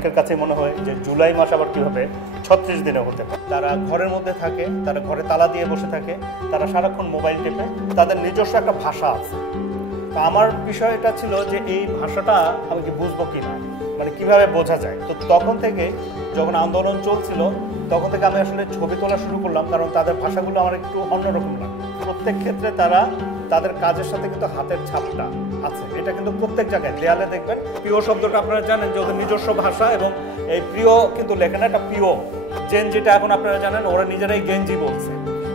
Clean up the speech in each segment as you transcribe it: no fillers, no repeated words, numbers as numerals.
অনেকের কাছে মনে হয় যে জুলাই মাস আবার কীভাবে 36 দিনে হতে পারে। তারা ঘরের মধ্যে থাকে, তারা ঘরে তালা দিয়ে বসে থাকে, তারা সারাক্ষণ মোবাইল টেপে, তাদের নিজস্ব একটা ভাষা আছে। তো আমার বিষয় এটা ছিল যে এই ভাষাটা আমি কি বুঝবো কি না, মানে কীভাবে বোঝা যায়। তো তখন থেকে যখন আন্দোলন চলছিল তখন থেকে আমি আসলে ছবি তোলা শুরু করলাম, কারণ তাদের ভাষাগুলো আমার একটু অন্যরকম লাগে। প্রত্যেক ক্ষেত্রে তারা তাদের কাজের সাথে কিন্তু হাতের ছাপটা আছে, এটা কিন্তু প্রত্যেক জায়গায় দেয়ালে দেখবেন। প্রিয় শব্দটা আপনারা জানেন যে ওদের নিজস্ব ভাষা, এবং এই প্রিয় কিন্তু লেখে না, এটা প্রিয় জেন, যেটা এখন আপনারা জানেন ওরা নিজেরাই গেঞ্জি বলছে।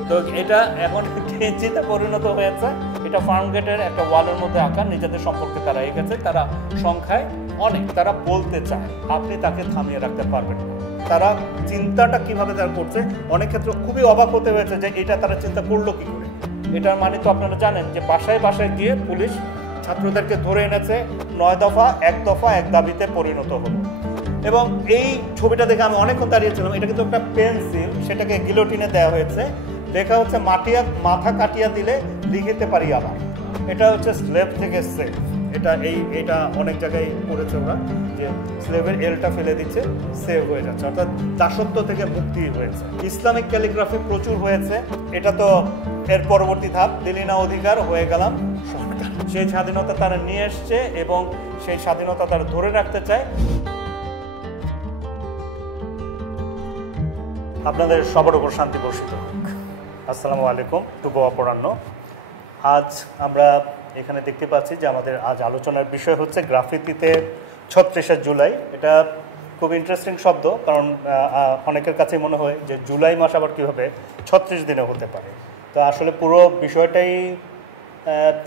তো এটা এখন গেঞ্জিতে পরিণত হয়েছে। এটা ফার্ম গেটের একটা ওয়ালের মধ্যে আঁকা, নিজেদের সম্পর্কে তারা এগেছে, তারা সংখ্যায় অনেক, তারা বলতে চায়, আপনি তাকে থামিয়ে রাখতে পারবেন না। তারা চিন্তাটা কিভাবে তারা করছে, অনেক ক্ষেত্রে খুবই অবাক হতে হয়েছে যে এটা তারা চিন্তা করলো কি করে। এটার মানে তো আপনারা জানেন যে বাসায় বাসায় গিয়ে পুলিশ ছাত্রদেরকে ধরে এনেছে, 9 দফা 1 দফা 1 দাবিতে পরিণত হলো। এবং এই ছবিটা দেখে আমি অনেকক্ষণ দাঁড়িয়েছিলাম। এটা কিন্তু একটা পেন্সিল, সেটাকে গিলোটিনে দেওয়া হয়েছে, লেখা হচ্ছে মাথা কাটিয়া দিলে লিখিতে পারি আবার। এটা হচ্ছে স্লেভ থেকে সেভ। এটা অনেক জায়গায় পড়েছে ওরা, যে স্লেভের এলটা ফেলে দিচ্ছে, সেভ হয়ে যাচ্ছে, অর্থাৎ দাসত্ব থেকে মুক্তি হয়েছে। ইসলামিক ক্যালিগ্রাফি প্রচুর হয়েছে, এটা তো এর পরবর্তী ধাপ। দিলিনা অধিকার হয়ে গেলাম সরকার। সেই স্বাধীনতা তারা নিয়ে এসছে এবং সেই স্বাধীনতা তারা ধরে রাখতে চায়। আপনাদের সবার উপর শান্তি বর্ষিত হোক। আসসালামু আলাইকুম, শুভ অপরাহ্ন। আজ আমরা এখানে দেখতে পাচ্ছি যে আমাদের আজ আলোচনার বিষয় হচ্ছে গ্রাফিতিতে 36শে জুলাই। এটা খুব ইন্টারেস্টিং শব্দ, কারণ অনেকের কাছে মনে হয় যে জুলাই মাস আবার কীভাবে 36 দিনে হতে পারে। তো আসলে পুরো বিষয়টাই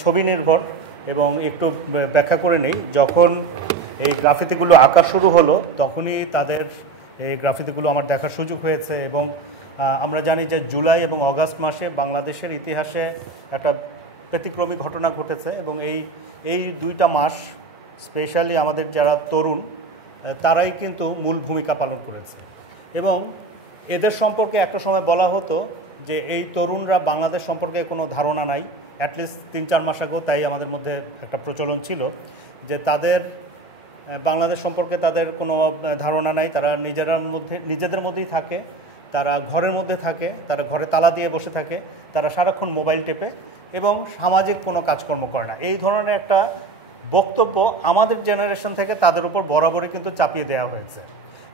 ছবি নির্ভর, এবং একটু ব্যাখ্যা করে নেই। যখন এই গ্রাফিতিগুলো আঁকা শুরু হলো তখনই তাদের এই গ্রাফিতিগুলো আমার দেখার সুযোগ হয়েছে। এবং আমরা জানি যে জুলাই এবং অগাস্ট মাসে বাংলাদেশের ইতিহাসে একটা ব্যতিক্রমী ঘটনা ঘটেছে, এবং এই দুইটা মাস স্পেশালি আমাদের যারা তরুণ তারাই কিন্তু মূল ভূমিকা পালন করেছে। এবং এদের সম্পর্কে একটা সময় বলা হতো যে এই তরুণরা বাংলাদেশ সম্পর্কে কোনো ধারণা নাই, অ্যাটলিস্ট 3-4 মাস আগেও তাই আমাদের মধ্যে একটা প্রচলন ছিল যে তাদের বাংলাদেশ সম্পর্কে তাদের কোনো ধারণা নাই, তারা নিজেদের মধ্যেই থাকে, তারা ঘরের মধ্যে থাকে, তারা ঘরে তালা দিয়ে বসে থাকে, তারা সারাক্ষণ মোবাইল টেপে এবং সামাজিক কোনো কাজকর্ম করে না। এই ধরনের একটা বক্তব্য আমাদের জেনারেশন থেকে তাদের উপর বরাবরই কিন্তু চাপিয়ে দেওয়া হয়েছে,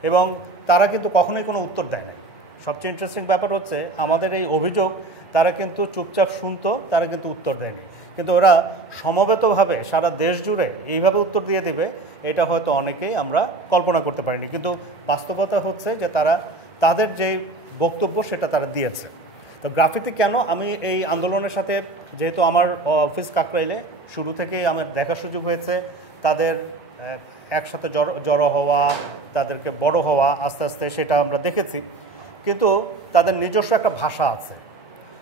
এবং তারা কিন্তু কখনোই কোনো উত্তর দেয় নাই। সবচেয়ে ইন্টারেস্টিং ব্যাপার হচ্ছে আমাদের এই অভিযোগ তারা কিন্তু চুপচাপ শুনতো, তারা কিন্তু উত্তর দেয়নি। কিন্তু ওরা সমবেতভাবে সারা দেশ জুড়ে এইভাবে উত্তর দিয়ে দেবে, এটা হয়তো অনেকেই আমরা কল্পনা করতে পারিনি। কিন্তু বাস্তবতা হচ্ছে যে তারা তাদের যেই বক্তব্য সেটা তারা দিয়েছে। তো গ্রাফিতি কেন, আমি এই আন্দোলনের সাথে, যেহেতু আমার অফিস কাকরাইলে, শুরু থেকেই আমার দেখার সুযোগ হয়েছে তাদের একসাথে জড়ো হওয়া, তাদেরকে বড় হওয়া, আস্তে আস্তে সেটা আমরা দেখেছি। কিন্তু তাদের নিজস্ব একটা ভাষা আছে।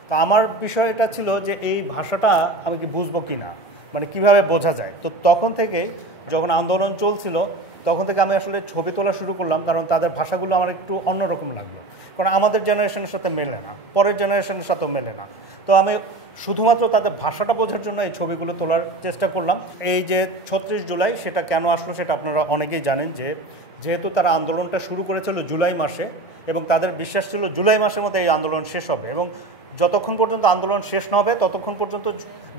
তা আমার বিষয় এটা ছিল যে এই ভাষাটা আমি কি বুঝবো কি না, মানে কিভাবে বোঝা যায়। তো তখন থেকে যখন আন্দোলন চলছিল তখন থেকে আমি আসলে ছবি তোলা শুরু করলাম, কারণ তাদের ভাষাগুলো আমার একটু অন্যরকম লাগলো, কারণ আমাদের জেনারেশনের সাথে মেলে না, পরের জেনারেশনের সাথেও মেলে না। তো আমি শুধুমাত্র তাদের ভাষাটা বোঝার জন্য এই ছবিগুলো তোলার চেষ্টা করলাম। এই যে 36 জুলাই সেটা কেন আসলো সেটা আপনারা অনেকেই জানেন, যে যেহেতু তারা আন্দোলনটা শুরু করেছিল জুলাই মাসে, এবং তাদের বিশ্বাস ছিল জুলাই মাসের মধ্যে এই আন্দোলন শেষ হবে, এবং যতক্ষণ পর্যন্ত আন্দোলন শেষ না হবে ততক্ষণ পর্যন্ত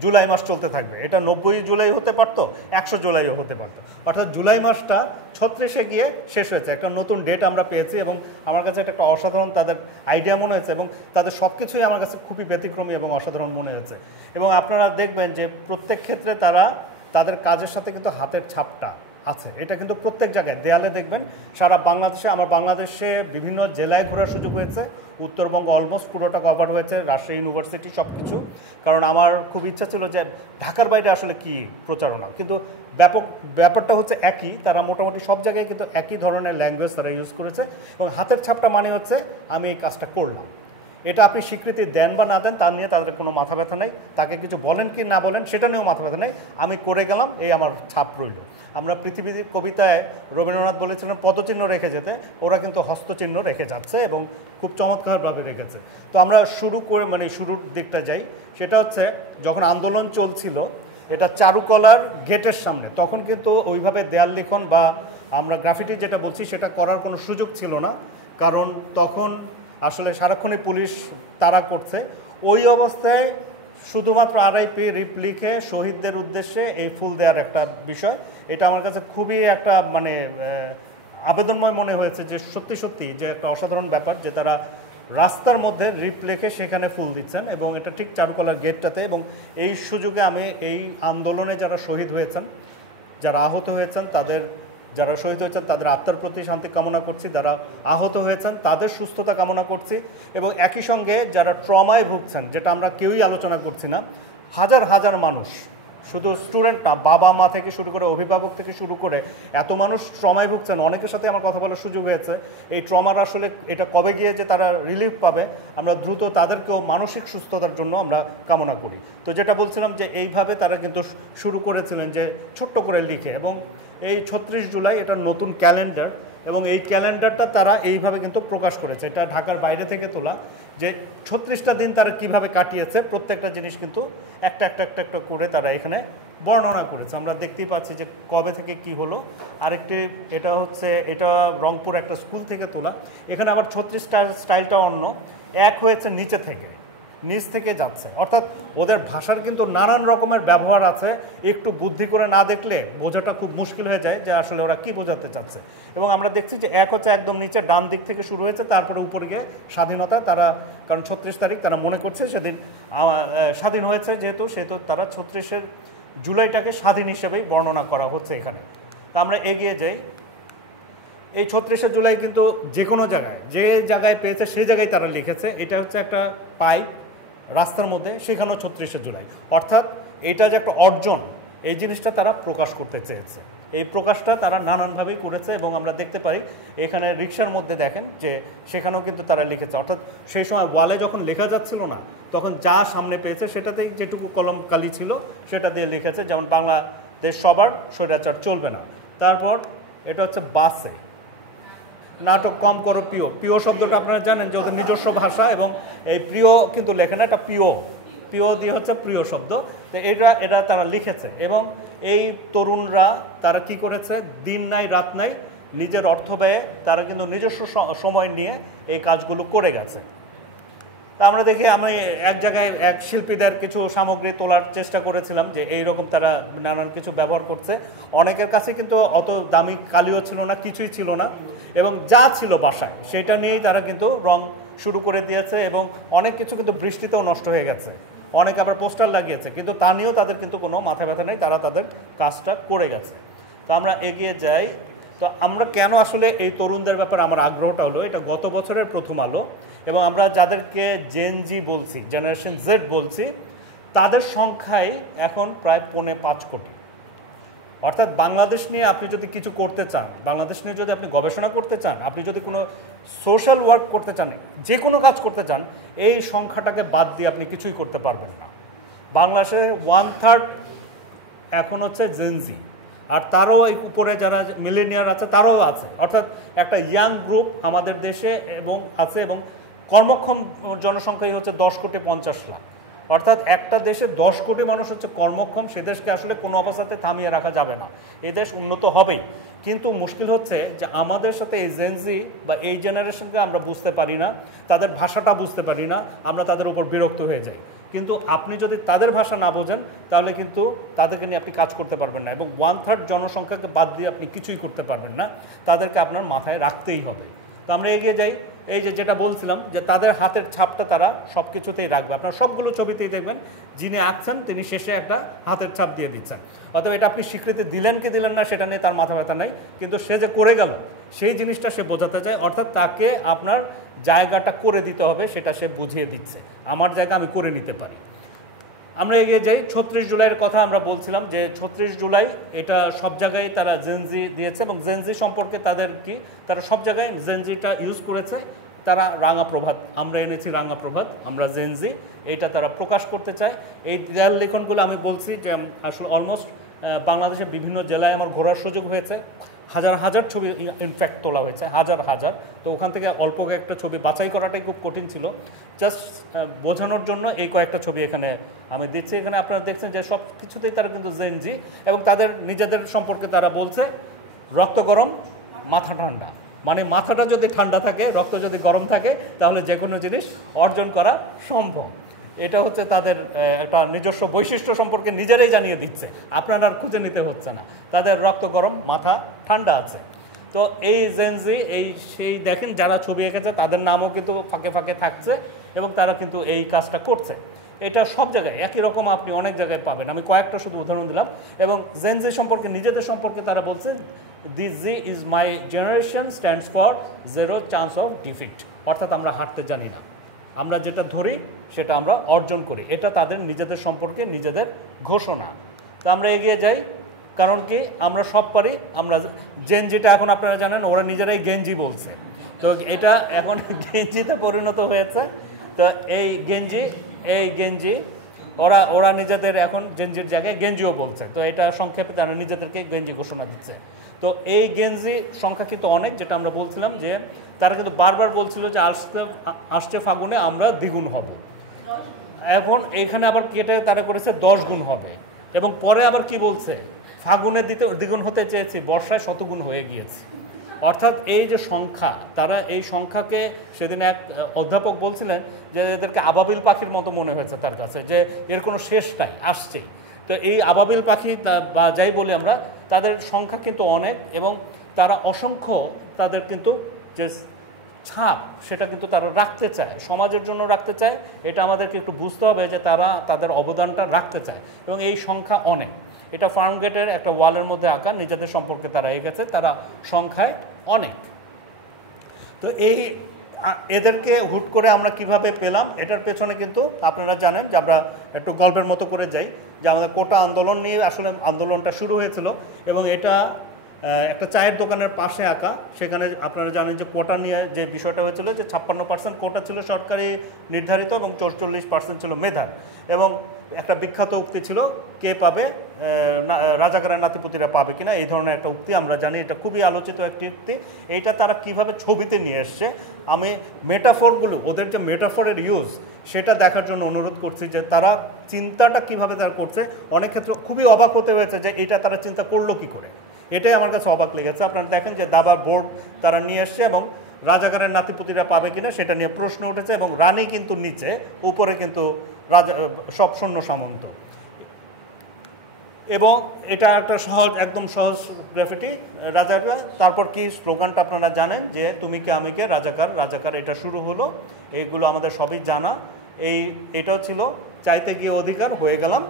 জুলাই মাস চলতে থাকবে। এটা 90 জুলাই হতে পারতো, 100 জুলাইও হতে পারতো, অর্থাৎ জুলাই মাসটা 36-এ গিয়ে শেষ হয়েছে। একটা নতুন ডেট আমরা পেয়েছি, এবং আমার কাছে একটা অসাধারণ তাদের আইডিয়া মনে হয়েছে, এবং তাদের সব কিছুই আমার কাছে খুবই ব্যতিক্রমী এবং অসাধারণ মনে হয়েছে। এবং আপনারা দেখবেন যে প্রত্যেক ক্ষেত্রে তারা তাদের কাজের সাথে কিন্তু হাতের ছাপটা আছে, এটা কিন্তু প্রত্যেক জায়গায় দেয়ালে দেখবেন। সারা বাংলাদেশে, আমার বাংলাদেশে বিভিন্ন জেলায় ঘোরার সুযোগ হয়েছে, উত্তরবঙ্গ অলমোস্ট পুরোটা কভার হয়েছে, রাজশাহী ইউনিভার্সিটি সব কিছু। কারণ আমার খুব ইচ্ছা ছিল যে ঢাকার বাইরে আসলে কি প্রচারণা, কিন্তু ব্যাপারটা হচ্ছে একই, তারা মোটামুটি সব জায়গায় কিন্তু একই ধরনের ল্যাঙ্গুয়েজ তারা ইউজ করেছে। এবং হাতের ছাপটা মানে হচ্ছে আমি এই কাজটা করলাম। এটা আপনি স্বীকৃতি দেন বা না দেন তা নিয়ে তাদের কোনো মাথা ব্যথা নেই, তাকে কিছু বলেন কি না বলেন সেটা নিয়েও মাথা ব্যথা নেই, আমি করে গেলাম, এই আমার ছাপ রইল। আমরা পৃথিবীর কবিতায় রবীন্দ্রনাথ বলেছিলেন পদচিহ্ন রেখে যেতে, ওরা কিন্তু হস্তচিহ্ন রেখে যাচ্ছে এবং খুব চমৎকারভাবে রেখেছে। তো আমরা শুরুর দিকটা যাই, সেটা হচ্ছে যখন আন্দোলন চলছিল এটা চারুকলার গেটের সামনে, তখন কিন্তু ওইভাবে দেয়াল লিখন বা আমরা গ্রাফিটি যেটা বলছি সেটা করার কোনো সুযোগ ছিল না, কারণ তখন আসলে সারাক্ষণই পুলিশ তাড়া করছে। ওই অবস্থায় শুধুমাত্র আরআইপি রিপ লিখে শহীদদের উদ্দেশ্যে এই ফুল দেওয়ার একটা বিষয়, এটা আমার কাছে খুবই একটা মানে আবেদনময় মনে হয়েছে যে সত্যি সত্যি যে একটা অসাধারণ ব্যাপার যে তারা রাস্তার মধ্যে রিপ লিখে সেখানে ফুল দিচ্ছেন, এবং এটা ঠিক চারুকলার গেটটাতে। এবং এই সুযোগে আমি এই আন্দোলনে যারা শহীদ হয়েছেন, যারা আহত হয়েছেন, যারা শহীদ হয়েছেন তাদের আত্মার প্রতি শান্তি কামনা করছি, যারা আহত হয়েছেন তাদের সুস্থতা কামনা করছি, এবং একই সঙ্গে যারা ট্রমায় ভুগছেন, যেটা আমরা কেউই আলোচনা করছি না, হাজার হাজার মানুষ, শুধু স্টুডেন্ট না, বাবা মা থেকে শুরু করে অভিভাবক থেকে শুরু করে এত মানুষ ট্রমায় ভুগছেন। অনেকের সাথে আমার কথা বলার সুযোগ হয়েছে। এই ট্রমার আসলে এটা কবে গিয়ে যে তারা রিলিফ পাবে, আমরা দ্রুত তাদেরকেও মানসিক সুস্থতার জন্য আমরা কামনা করি। তো যেটা বলছিলাম যে এইভাবে তারা কিন্তু শুরু করেছিলেন যে ছোট্ট করে লিখে, এবং এই ৩৬ জুলাই এটা নতুন ক্যালেন্ডার, এবং এই ক্যালেন্ডারটা তারা এইভাবে কিন্তু প্রকাশ করেছে। এটা ঢাকার বাইরে থেকে তোলা, যে ৩৬টা দিন তারা কিভাবে কাটিয়েছে প্রত্যেকটা জিনিস কিন্তু একটা একটা একটা একটা করে তারা এখানে বর্ণনা করেছে। আমরা দেখতেই পাচ্ছি যে কবে থেকে কি হলো। আরেকটি এটা রংপুর একটা স্কুল থেকে তোলা। এখানে আবার ৩৬টা স্টাইলটা অন্য, এক হয়েছে নিচ থেকে যাচ্ছে, অর্থাৎ ওদের ভাষার কিন্তু নানান রকমের ব্যবহার আছে। একটু বুদ্ধি করে না দেখলে বোঝাটা খুব মুশকিল হয়ে যায় যে আসলে ওরা কি বোঝাতে চাচ্ছে। এবং আমরা দেখছি যে এক হচ্ছে একদম নিচে ডান দিক থেকে শুরু হয়েছে, তারপরে উপরে গিয়ে স্বাধীনতা। তারা কারণ ৩৬ তারিখ তারা মনে করছে সেদিন স্বাধীন হয়েছে, সেহেতু তারা ৩৬ জুলাইটাকে স্বাধীন হিসেবেই বর্ণনা করা হচ্ছে এখানে। তা আমরা এগিয়ে যাই। এই ৩৬ জুলাই কিন্তু যে কোনো জায়গায় যে জায়গায় পেয়েছে সেই জায়গায় তারা লিখেছে। এটা হচ্ছে একটা পাইপ রাস্তার মধ্যে, সেখানেও ৩৬ জুলাই, অর্থাৎ এটা যে একটা অর্জন, এই জিনিসটা তারা প্রকাশ করতে চেয়েছে। এই প্রকাশটা তারা নানানভাবেই করেছে, এবং আমরা দেখতে পারি এখানে রিক্সার মধ্যে দেখেন যে সেখানেও কিন্তু তারা লিখেছে। অর্থাৎ সেই সময় ওয়ালে যখন লেখা যাচ্ছিল না, তখন যা সামনে পেয়েছে সেটাতেই যেটুকু কলম কালি ছিল সেটা দিয়ে লিখেছে, যেমন বাংলাদেশ সবার, স্বৈরাচার চলবে না। তারপর এটা হচ্ছে বাসে নাটক কম করো প্রিয় শব্দটা আপনারা জানেন যে ওদের নিজস্ব ভাষা, এবং এই প্রিয় কিন্তু লেখে না, এটা প্রিয় দিয়ে হচ্ছে প্রিয় শব্দ। তো এটা তারা লিখেছে, এবং এই তরুণরা তারা কি করেছে, দিন নাই রাত নাই নিজের অর্থ ব্যয়ে তারা কিন্তু নিজস্ব সময় নিয়ে এই কাজগুলো করে গেছে। তা আমরা দেখি, আমি এক জায়গায় এক শিল্পীদের কিছু সামগ্রী তোলার চেষ্টা করেছিলাম যে এইরকম তারা নানান কিছু ব্যবহার করছে। অনেকের কাছে কিন্তু অত দামি কালিও ছিল না, কিছুই ছিল না, এবং যা ছিল বাসায় সেটা নিয়েই তারা কিন্তু রং শুরু করে দিয়েছে, এবং অনেক কিছু কিন্তু বৃষ্টিতেও নষ্ট হয়ে গেছে। অনেকে আবার পোস্টার লাগিয়েছে, কিন্তু তা নিয়েও তাদের কিন্তু কোনো মাথা ব্যথা নেই, তারা তাদের কাজটা করে গেছে। তো আমরা এগিয়ে যাই। তো আমরা কেন আসলে এই তরুণদের ব্যাপারে আমার আগ্রহটা হলো, এটা গত বছরের প্রথম আলো, এবং আমরা যাদেরকে জেন জি বলছি, জেনারেশন জেড বলছি, তাদের সংখ্যাই এখন প্রায় ৫.৫ কোটি। অর্থাৎ বাংলাদেশ নিয়ে আপনি যদি কিছু করতে চান, বাংলাদেশ নিয়ে যদি আপনি গবেষণা করতে চান, আপনি যদি কোনো সোশ্যাল ওয়ার্ক করতে চান, যে কোনো কাজ করতে চান, এই সংখ্যাটাকে বাদ দিয়ে আপনি কিছুই করতে পারবেন না। বাংলাদেশে 1/3 এখন হচ্ছে জেনজি, আর তারও এই উপরে যারা মিলেনিয়ার আছে তারও আছে। অর্থাৎ একটা ইয়াং গ্রুপ আমাদের দেশে এবং আছে, এবং কর্মক্ষম জনসংখ্যাই হচ্ছে 10,50,00,000। অর্থাৎ একটা দেশে 10 কোটি মানুষ হচ্ছে কর্মক্ষম। সে দেশকে আসলে কোনো অবস্থাতে থামিয়ে রাখা যাবে না, এই দেশ উন্নত হবেই। কিন্তু মুশকিল হচ্ছে যে আমাদের সাথে এই জেনজি বা এই জেনারেশনকে আমরা বুঝতে পারি না, তাদের ভাষাটা বুঝতে পারি না, আমরা তাদের উপর বিরক্ত হয়ে যাই। কিন্তু আপনি যদি তাদের ভাষা না বোঝেন তাহলে কিন্তু তাদেরকে নিয়ে আপনি কাজ করতে পারবেন না, এবং 1/3 জনসংখ্যাকে বাদ দিয়ে আপনি কিছুই করতে পারবেন না, তাদেরকে আপনার মাথায় রাখতেই হবে। তো আমরা এগিয়ে যাই। এই যেটা বলছিলাম যে তাদের হাতের ছাপটা তারা সব কিছুতেই রাখবে। আপনারা সবগুলো ছবিতেই দেখবেন যিনি আঁকছেন তিনি শেষে একটা হাতের ছাপ দিয়ে দিচ্ছেন। অথবা এটা আপনি স্বীকৃতি দিলেন কি দিলেন না সেটা নিয়ে তার মাথা ব্যথা নাই, কিন্তু সে যে করে গেল সেই জিনিসটা সে বোঝাতে চায়। অর্থাৎ তাকে আপনার জায়গাটা করে দিতে হবে, সেটা সে বুঝিয়ে দিচ্ছে, আমার জায়গা আমি করে নিতে পারি। আমরা এগিয়ে যাই। ৩৬ জুলাইয়ের কথা আমরা বলছিলাম যে ৩৬ জুলাই এটা সব জায়গায় তারা জেনজি দিয়েছে, এবং জেনজি সম্পর্কে তাদের কি, তারা সব জায়গায় জেনজিটা ইউজ করেছে। তারা রাঙা প্রভাত, আমরা এনেছি রাঙা প্রভাত, আমরা জেনজি, এইটা তারা প্রকাশ করতে চায়। এই দেয়াল লেখনগুলো আমি বলছি যে আসলে অলমোস্ট বাংলাদেশের বিভিন্ন জেলায় আমার ঘোরার সুযোগ হয়েছে, হাজার হাজার ছবি ইনফ্যাক্ট তোলা হয়েছে, হাজার। তো ওখান থেকে অল্প কয়েকটা ছবি বাছাই করাটাই খুব কঠিন ছিল। জাস্ট বোঝানোর জন্য এই কয়েকটা ছবি এখানে আমি দিচ্ছি। এখানে আপনারা দেখছেন যে সব কিছুতেই তারা কিন্তু জেনজি, এবং তাদের নিজেদের সম্পর্কে তারা বলছে রক্ত গরম মাথা ঠান্ডা, মানে মাথাটা যদি ঠান্ডা থাকে, রক্ত যদি গরম থাকে, তাহলে যে কোনো জিনিস অর্জন করা সম্ভব। এটা হচ্ছে তাদের একটা নিজস্ব বৈশিষ্ট্য সম্পর্কে নিজেরাই জানিয়ে দিচ্ছে, আপনারা আর খুঁজে নিতে হচ্ছে না, তাদের রক্ত গরম মাথা ঠান্ডা আছে। তো এই জেনজি এই সেই দেখেন যারা ছবি এঁকেছে তাদের নামও কিন্তু ফাঁকে ফাঁকে থাকছে এবং তারা কিন্তু এই কাজটা করছে। এটা সব জায়গায় একই রকম আপনি অনেক জায়গায় পাবেন, আমি কয়েকটা শুধু উদাহরণ দিলাম। এবং জেনজি সম্পর্কে নিজেদের সম্পর্কে তারা বলছে, this G is my generation stands for zero chance of defeat, অর্থাৎ আমরা হারতে জানি না, আমরা যেটা ধরি সেটা আমরা অর্জন করি। এটা তাদের নিজেদের সম্পর্কে নিজেদের ঘোষণা। তো আমরা এগিয়ে যাই, কারণ কি আমরা সব পারি। আমরা জেনজিটা এখন আপনারা জানেন ওরা নিজেরাই গেঞ্জি বলছে, তো এটা এখন গেঞ্জিতে পরিণত হয়েছে। তো এই গেঞ্জি ওরা নিজেদের এখন গেঞ্জির জায়গায় গেঞ্জিও বলছে। তো এটা সংক্ষেপে তারা নিজেদেরকে গেঞ্জি ঘোষণা দিচ্ছে। তো এই গেঞ্জি সংখ্যা কিন্তু অনেক, যেটা আমরা বলছিলাম যে তারা কিন্তু বারবার বলছিল যে আসছে ফাগুনে আমরা দ্বিগুণ হব। এখন এইখানে আবার কেটে তারা করেছে 10 গুণ হবে, এবং পরে আবার কি বলছে, ফাগুনে দ্বিগুণ হতে চেয়েছি, বর্ষায় শতগুণ হয়ে গিয়েছে। অর্থাৎ এই যে সংখ্যা, তারা এই সংখ্যাকে সেদিন এক অধ্যাপক বলছিলেন যে এদেরকে আবাবিল পাখির মতো মনে হয়েছে তার কাছে, যে এর কোনো শেষটাই আসছেই। তো এই আবাবিল পাখি বা যাই বলি আমরা, তাদের সংখ্যা কিন্তু অনেক, এবং তারা অসংখ্য তাদের কিন্তু যে ছাপ সেটা কিন্তু তারা রাখতে চায়, সমাজের জন্য রাখতে চায়। এটা আমাদেরকে একটু বুঝতে হবে যে তারা তাদের অবদানটা রাখতে চায়, এবং এই সংখ্যা অনেক। এটা ফার্ম গেটের একটা ওয়ালের মধ্যে আঁকা, নিজেদের সম্পর্কে তারা এঁকেছে, তারা সংখ্যায় অনেক। তো এদেরকে হুট করে আমরা কিভাবে পেলাম, এটার পেছনে কিন্তু আপনারা জানেন যে আমরা একটু গল্পের মতো করে যাই, যে আমাদের কোটা আন্দোলন নিয়ে আসলে আন্দোলনটা শুরু হয়েছিল, এবং এটা একটা চায়ের দোকানের পাশে আঁকা। সেখানে আপনারা জানেন যে কোটা নিয়ে যে বিষয়টা হয়েছিল, যে 56% কোটা ছিল সরকারি নির্ধারিত এবং 44% ছিল মেধার। এবং একটা বিখ্যাত উক্তি ছিল, কে পাবে, রাজাকারের নাতিপুতিরা পাবে কিনা, এই ধরনের একটা উক্তি আমরা জানি। এটা খুবই আলোচিত একটি উক্তি। এইটা তারা কিভাবে ছবিতে নিয়ে এসছে, আমি মেটাফোরগুলো, ওদের যে মেটাফোরের ইউজ সেটা দেখার জন্য অনুরোধ করছি, যে তারা চিন্তাটা কিভাবে তারা করছে। অনেক ক্ষেত্রে খুবই অবাক হতে হয়েছে যে এটা তারা চিন্তা করলো কি করে, এটাই আমার কাছে অবাক লেগেছে। আপনারা দেখেন যে দাবার বোর্ড তারা নিয়ে এসছে, এবং রাজাকারের নাতিপুতিরা পাবে কিনা সেটা নিয়ে প্রশ্ন উঠেছে, এবং রানী কিন্তু নিচে, উপরে কিন্তু রাজা, সব সৈন্য সামন্ত। এবং এটা একটা একদম সহজ গ্রাফিটি, রাজাকা। তারপর কি স্লোগানটা আপনারা জানেন, যে তুমি কে আমি কে, রাজাকার রাজাকার, এটা শুরু হলো। এইগুলো আমাদের সবই জানা। এটাও ছিল চাইতে গিয়ে অধিকার হয়ে গেলাম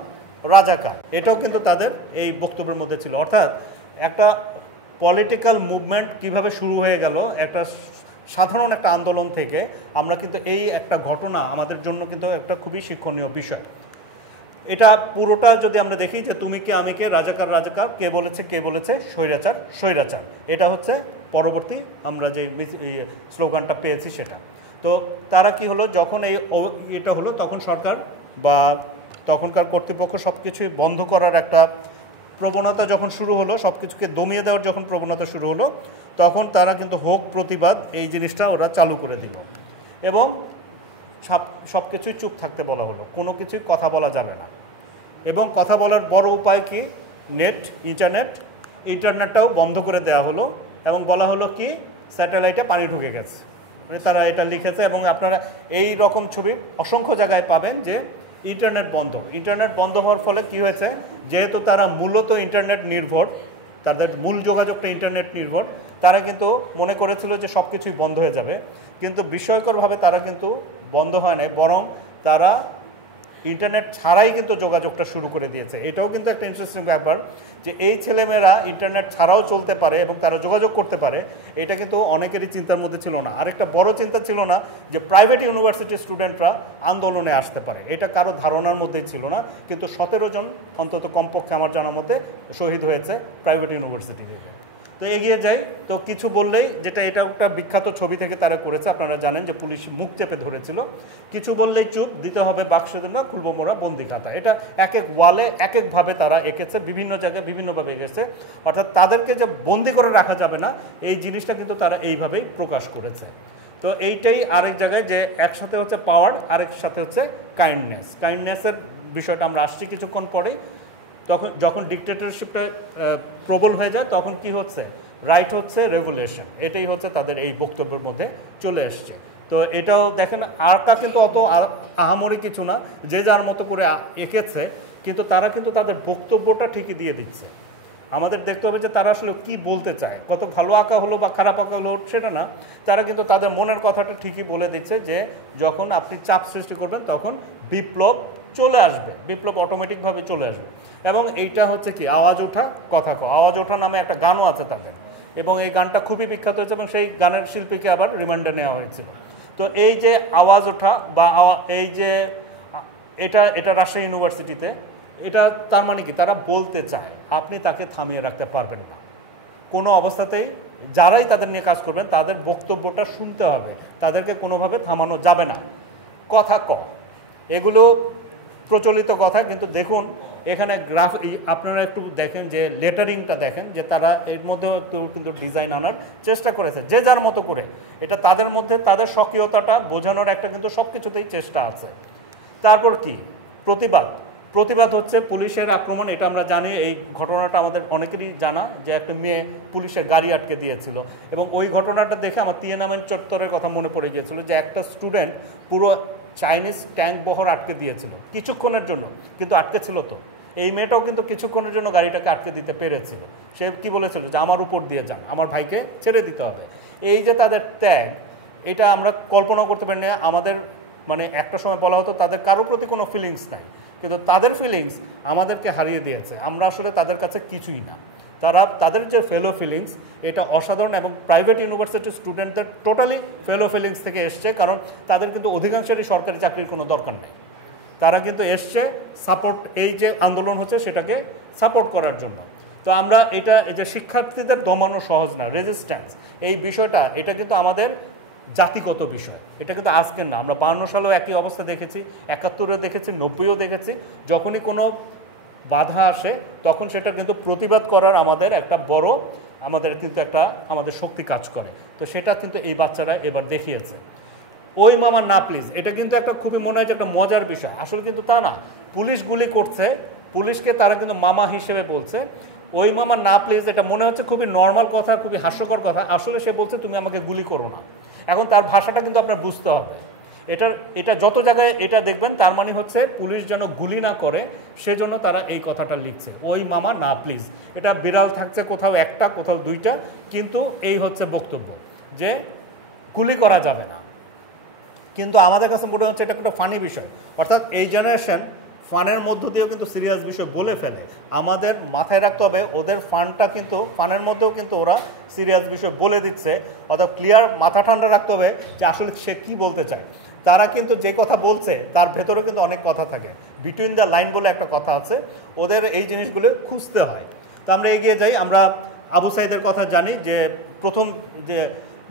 রাজাকার, এটাও কিন্তু তাদের এই বক্তব্যের মধ্যে ছিল। অর্থাৎ একটা পলিটিক্যাল মুভমেন্ট কিভাবে শুরু হয়ে গেল একটা সাধারণ একটা আন্দোলন থেকে, আমরা কিন্তু এই একটা ঘটনা আমাদের জন্য কিন্তু একটা খুবই শিক্ষণীয় বিষয়। এটা পুরোটা যদি আমরা দেখি, যে তুমি কে আমি কে, রাজাকার রাজাকার, কে বলেছে স্বৈরাচার স্বৈরাচার, এটা হচ্ছে পরবর্তী আমরা যে স্লোগানটা পেয়েছি সেটা। তো তারা কি হলো, যখন এটা হলো, তখন সরকার বা তখনকার কর্তৃপক্ষ সব কিছুই বন্ধ করার একটা প্রবণতা যখন শুরু হলো, সব কিছুকে দমিয়ে দেওয়ার যখন প্রবণতা শুরু হলো, তখন তারা কিন্তু হোক প্রতিবাদ এই জিনিসটা ওরা চালু করে দিল, এবং সব কিছুই চুপ থাকতে বলা হলো, কোনো কিছুই কথা বলা যাবে না। এবং কথা বলার বড় উপায় কি, ইন্টারনেটটাও বন্ধ করে দেওয়া হলো, এবং বলা হলো কি স্যাটেলাইটে পানি ঢুকে গেছে, মানে তারা এটা লিখেছে। এবং আপনারা এই রকম ছবি অসংখ্য জায়গায় পাবেন, যে ইন্টারনেট বন্ধ হওয়ার ফলে কি হয়েছে, যেহেতু তারা মূলত ইন্টারনেট নির্ভর, তাদের মূল যোগাযোগটা ইন্টারনেট নির্ভর, তারা কিন্তু মনে করেছিল যে সব কিছুই বন্ধ হয়ে যাবে। কিন্তু বিস্ময়করভাবে তারা কিন্তু বন্ধ হয় নাই, বরং তারা ইন্টারনেট ছাড়াই কিন্তু যোগাযোগটা শুরু করে দিয়েছে। এটাও কিন্তু একটা ইন্টারেস্টিং ব্যাপার, যে এই ছেলেমেয়েরা ইন্টারনেট ছাড়াও চলতে পারে এবং তারা যোগাযোগ করতে পারে, এটা কিন্তু অনেকেরই চিন্তার মধ্যে ছিল না। আরেকটা বড় চিন্তা ছিল না যে প্রাইভেট ইউনিভার্সিটির স্টুডেন্টরা আন্দোলনে আসতে পারে, এটা কারো ধারণার মধ্যেই ছিল না। কিন্তু 17 জন অন্তত কমপক্ষে আমার জানার মধ্যে শহীদ হয়েছে প্রাইভেট ইউনিভার্সিটি থেকে। তো এগিয়ে যাই, তো কিছু বললেই, যেটা এটা একটা বিখ্যাত ছবি থেকে তারা করেছে, আপনারা জানেন যে পুলিশ মুখ চেপে ধরেছিল, কিছু বললেই চুপ, দিতে হবে বাক্সে না, খুলবো মোড়া বন্দি খাতা। এটা এক এক ওয়ালে এক একভাবে তারা এঁকেছে, বিভিন্ন জায়গায় বিভিন্নভাবে এঁকেছে। অর্থাৎ তাদেরকে যে বন্দি করে রাখা যাবে না, এই জিনিসটা কিন্তু তারা এইভাবেই প্রকাশ করেছে। তো এইটাই আরেক জায়গায়, যে একসাথে হচ্ছে পাওয়ার, আরেক সাথে হচ্ছে কাইন্ডনেসের বিষয়টা আমরা আসছি কিছুক্ষণ পরে। যখন ডিক্টেটরশিপটা প্রবল হয়ে যায়, তখন কি হচ্ছে, রাইট হচ্ছে রেগুলেশন, এটাই হচ্ছে তাদের এই বক্তব্যের মধ্যে চলে এসছে। তো এটাও দেখেন আরটা কিন্তু অত আহামরি কিছু না, যে যার মতো করে এঁকেছে, কিন্তু তারা কিন্তু তাদের বক্তব্যটা ঠিকই দিয়ে দিচ্ছে। আমাদের দেখতে হবে যে তারা আসলে কি বলতে চায়, কত ভালো আঁকা হলো বা খারাপ আঁকা হলো সেটা না, তারা কিন্তু তাদের মনের কথাটা ঠিকই বলে দিচ্ছে যে যখন আপনি চাপ সৃষ্টি করবেন তখন বিপ্লব চলে আসবে, বিপ্লব অটোমেটিকভাবে চলে আসবে। এবং এইটা হচ্ছে কি আওয়াজ ওঠা কথা কও, আওয়াজ ওঠা নামে একটা গানও আছে তাদের, এবং এই গানটা খুবই বিখ্যাত হয়েছে এবং সেই গানের শিল্পীকে আবার রিমান্ডে নেওয়া হয়েছিল। তো এই যে আওয়াজ ওঠা বা এই যে এটা রাজশাহী ইউনিভার্সিটিতে, এটা তার মানে কি তারা বলতে চায় আপনি তাকে থামিয়ে রাখতে পারবেন না কোনো অবস্থাতেই। যারাই তাদের নিয়ে কাজ করবেন তাদের বক্তব্যটা শুনতে হবে, তাদেরকে কোনোভাবে থামানো যাবে না। কথা ক এগুলো প্রচলিত কথা, কিন্তু দেখুন এখানে আপনারা একটু দেখেন যে লেটারিংটা দেখেন যে তারা এর মধ্যে কিন্তু ডিজাইন আনার চেষ্টা করেছে যে যার মতো করে। এটা তাদের মধ্যে তাদের স্বকীয়তাটা বোঝানোর একটা কিন্তু সব কিছুতেই চেষ্টা আছে। তারপর কি প্রতিবাদ হচ্ছে পুলিশের আক্রমণ, এটা আমরা জানি। এই ঘটনাটা আমাদের অনেকেরই জানা যে একটা মেয়ে পুলিশের গাড়ি আটকে দিয়েছিল, এবং ওই ঘটনাটা দেখে আমার তিয়েনামেন চত্বরের কথা মনে পড়ে গিয়েছিল যে একটা স্টুডেন্ট পুরো চাইনিজ ট্যাঙ্ক বহর আটকে দিয়েছিল কিছুক্ষণের জন্য, কিন্তু আটকে ছিল তো। এই মেয়েটাও কিন্তু কিছুক্ষণের জন্য গাড়িটাকে আটকে দিতে পেরেছিল। সে কি বলেছিল যে আমার উপর দিয়ে যান, আমার ভাইকে ছেড়ে দিতে হবে। এই যে তাদের ত্যাগ, এটা আমরা কল্পনা করতে পারি না। আমাদের মানে একটা সময় বলা হতো তাদের কারোর প্রতি কোনো ফিলিংস নাই, কিন্তু তাদের ফিলিংস আমাদেরকে হারিয়ে দিয়েছে। আমরা আসলে তাদের কাছে কিছুই না। তাদের যে ফেলো ফিলিংস এটা অসাধারণ, এবং প্রাইভেট ইউনিভার্সিটির স্টুডেন্টদের টোটালি ফেলো ফিলিংস থেকে এসছে, কারণ তাদের কিন্তু অধিকাংশেরই সরকারি চাকরির কোনো দরকার নেই। তারা কিন্তু এসছে সাপোর্ট, এই যে আন্দোলন হচ্ছে সেটাকে সাপোর্ট করার জন্য। তো আমরা এটা এই যে শিক্ষার্থীদের দমানো সহজ না, রেজিস্ট্যান্স এই বিষয়টা, এটা কিন্তু আমাদের জাতিগত বিষয়, এটা কিন্তু আজকের না। আমরা 52 সালেও একই অবস্থা দেখেছি, 71-এ দেখেছি, 90-ও দেখেছি। যখনই কোনো বাধা আসে তখন সেটা কিন্তু প্রতিবাদ করার আমাদের একটা বড় আমাদের শক্তি কাজ করে। তো সেটা কিন্তু এই বাচ্চারা এবার দেখিয়েছে। ওই মামা না প্লিজ, এটা কিন্তু একটা খুবই মনে হয় যে একটা মজার বিষয়, আসলে কিন্তু তা না। পুলিশ গুলি করছে, পুলিশকে তারা কিন্তু মামা হিসেবে বলছে। ওই মামা না প্লিজ, এটা মনে হচ্ছে খুবই নর্মাল কথা, খুবই হাস্যকর কথা, আসলে সে বলছে তুমি আমাকে গুলি করো না। এখন তার ভাষাটা কিন্তু আপনার বুঝতে হবে। এটা যত জায়গায় এটা দেখবেন তার মানে হচ্ছে পুলিশ যেন গুলি না করে সেজন্য তারা এই কথাটা লিখছে, ওই মামা না প্লিজ। এটা বিড়াল থাকছে কোথাও একটা, কোথাও দুইটা, কিন্তু এই হচ্ছে বক্তব্য যে গুলি করা যাবে না। কিন্তু আমাদের কাছে মনে হচ্ছে এটা একটা ফানি বিষয়, অর্থাৎ এই জেনারেশন ফানের মধ্য দিয়েও কিন্তু সিরিয়াস বিষয় বলে ফেলে। আমাদের মাথায় রাখতে হবে ওদের ফানের মধ্যেও কিন্তু ওরা সিরিয়াস বিষয় বলে দিচ্ছে। অর্থাৎ ক্লিয়ার মাথা ঠান্ডা রাখতে হবে যে আসলে সে কী বলতে চায়। তারা কিন্তু যে কথা বলছে তার ভেতরেও কিন্তু অনেক কথা থাকে, বিটুইন দ্য লাইন বলে একটা কথা আছে, ওদের এই জিনিসগুলো খুঁজতে হয়। তো আমরা এগিয়ে যাই। আমরা আবু সাইদের কথা জানি যে প্রথম যে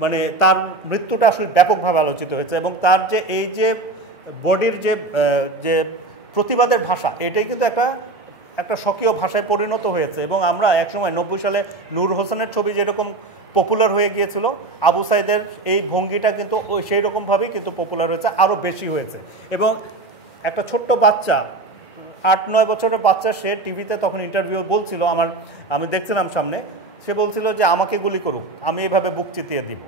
মানে তার মৃত্যুটা আসলে ব্যাপকভাবে আলোচিত হয়েছে, এবং তার যে এই যে বডির যে প্রতিবাদের ভাষা, এটাই কিন্তু একটা স্বকীয় ভাষায় পরিণত হয়েছে। এবং আমরা একসময় 90 সালে নূর হোসেনের ছবি যেরকম পপুলার হয়ে গিয়েছিল, আবু সাইদের এই ভঙ্গিটা কিন্তু সেই রকমভাবেই কিন্তু পপুলার হয়েছে, আরও বেশি হয়েছে। এবং একটা ছোট্ট বাচ্চা, 8-9 বছরের বাচ্চা, সে টিভিতে তখন ইন্টারভিউ বলছিল, আমি দেখছিলাম সামনে, সে বলছিল যে আমাকে গুলি করুক, আমি এভাবে বুক চিতিয়ে দিব।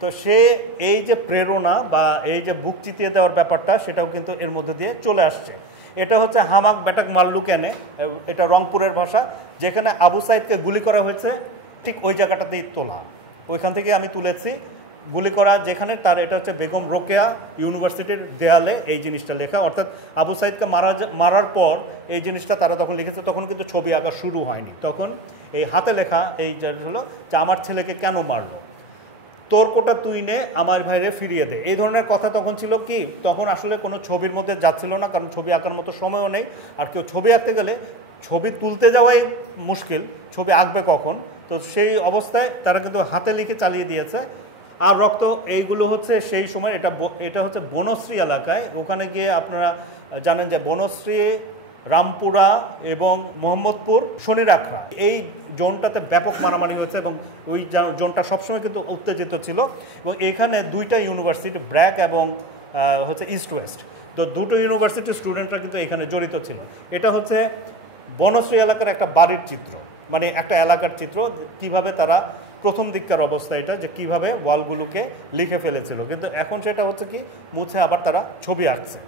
তো সে এই যে প্রেরণা বা এই যে বুক চিতিয়ে দেওয়ার ব্যাপারটা, সেটাও কিন্তু এর মধ্যে দিয়ে চলে আসছে। এটা হচ্ছে হামাক ব্যাটাক মাল্লু কেনে, এটা রংপুরের ভাষা, যেখানে আবু সাইদকে গুলি করা হয়েছে ঠিক ওই জায়গাটাতেই তোলা, ওইখান থেকে আমি তুলেছি। গুলি করা যেখানে, তার এটা হচ্ছে বেগম রোকেয়া ইউনিভার্সিটির দেয়ালে এই জিনিসটা লেখা। অর্থাৎ আবু সাইদকে মারার পর এই জিনিসটা তারা তখন লিখেছে, তখন কিন্তু ছবি আঁকা শুরু হয়নি, তখন এই হাতে লেখা এই হলো যে আমার ছেলেকে কেন মারলো, তোর কোটা তুই নে, আমার ভাইরে ফিরিয়ে দে। এই ধরনের কথা তখন ছিল। কি তখন আসলে কোনো ছবির মধ্যে যাচ্ছিল না, কারণ ছবি আঁকার মতো সময়ও নেই। আর কেউ ছবি আঁকতে গেলে ছবি তুলতে যাওয়াই মুশকিল, ছবি আঁকবে কখন। তো সেই অবস্থায় তারা কিন্তু হাতে লিখে চালিয়ে দিয়েছে। আর রক্ত এইগুলো হচ্ছে সেই সময়, এটা হচ্ছে বনশ্রী এলাকায়। ওখানে গিয়ে আপনারা জানেন যে বনশ্রী, রামপুরা এবং মোহাম্মদপুর, শনিরাখড়া, এই জোনটাতে ব্যাপক মারামারি হয়েছে, এবং ওই জোনটা সবসময় কিন্তু উত্তেজিত ছিল। এবং এখানে দুইটা ইউনিভার্সিটি, ব্র্যাক এবং হচ্ছে ইস্ট ওয়েস্ট, তো দুটো ইউনিভার্সিটির স্টুডেন্টরা কিন্তু এখানে জড়িত ছিল। এটা হচ্ছে বনশ্রী এলাকার একটা বাড়ির চিত্র, মানে একটা এলাকার চিত্র, কিভাবে তারা প্রথম দিককার অবস্থা এটা, যে কিভাবে ওয়ালগুলোকে লিখে ফেলেছিল, কিন্তু এখন সেটা হচ্ছে কি মুছে আবার তারা ছবি আঁকছে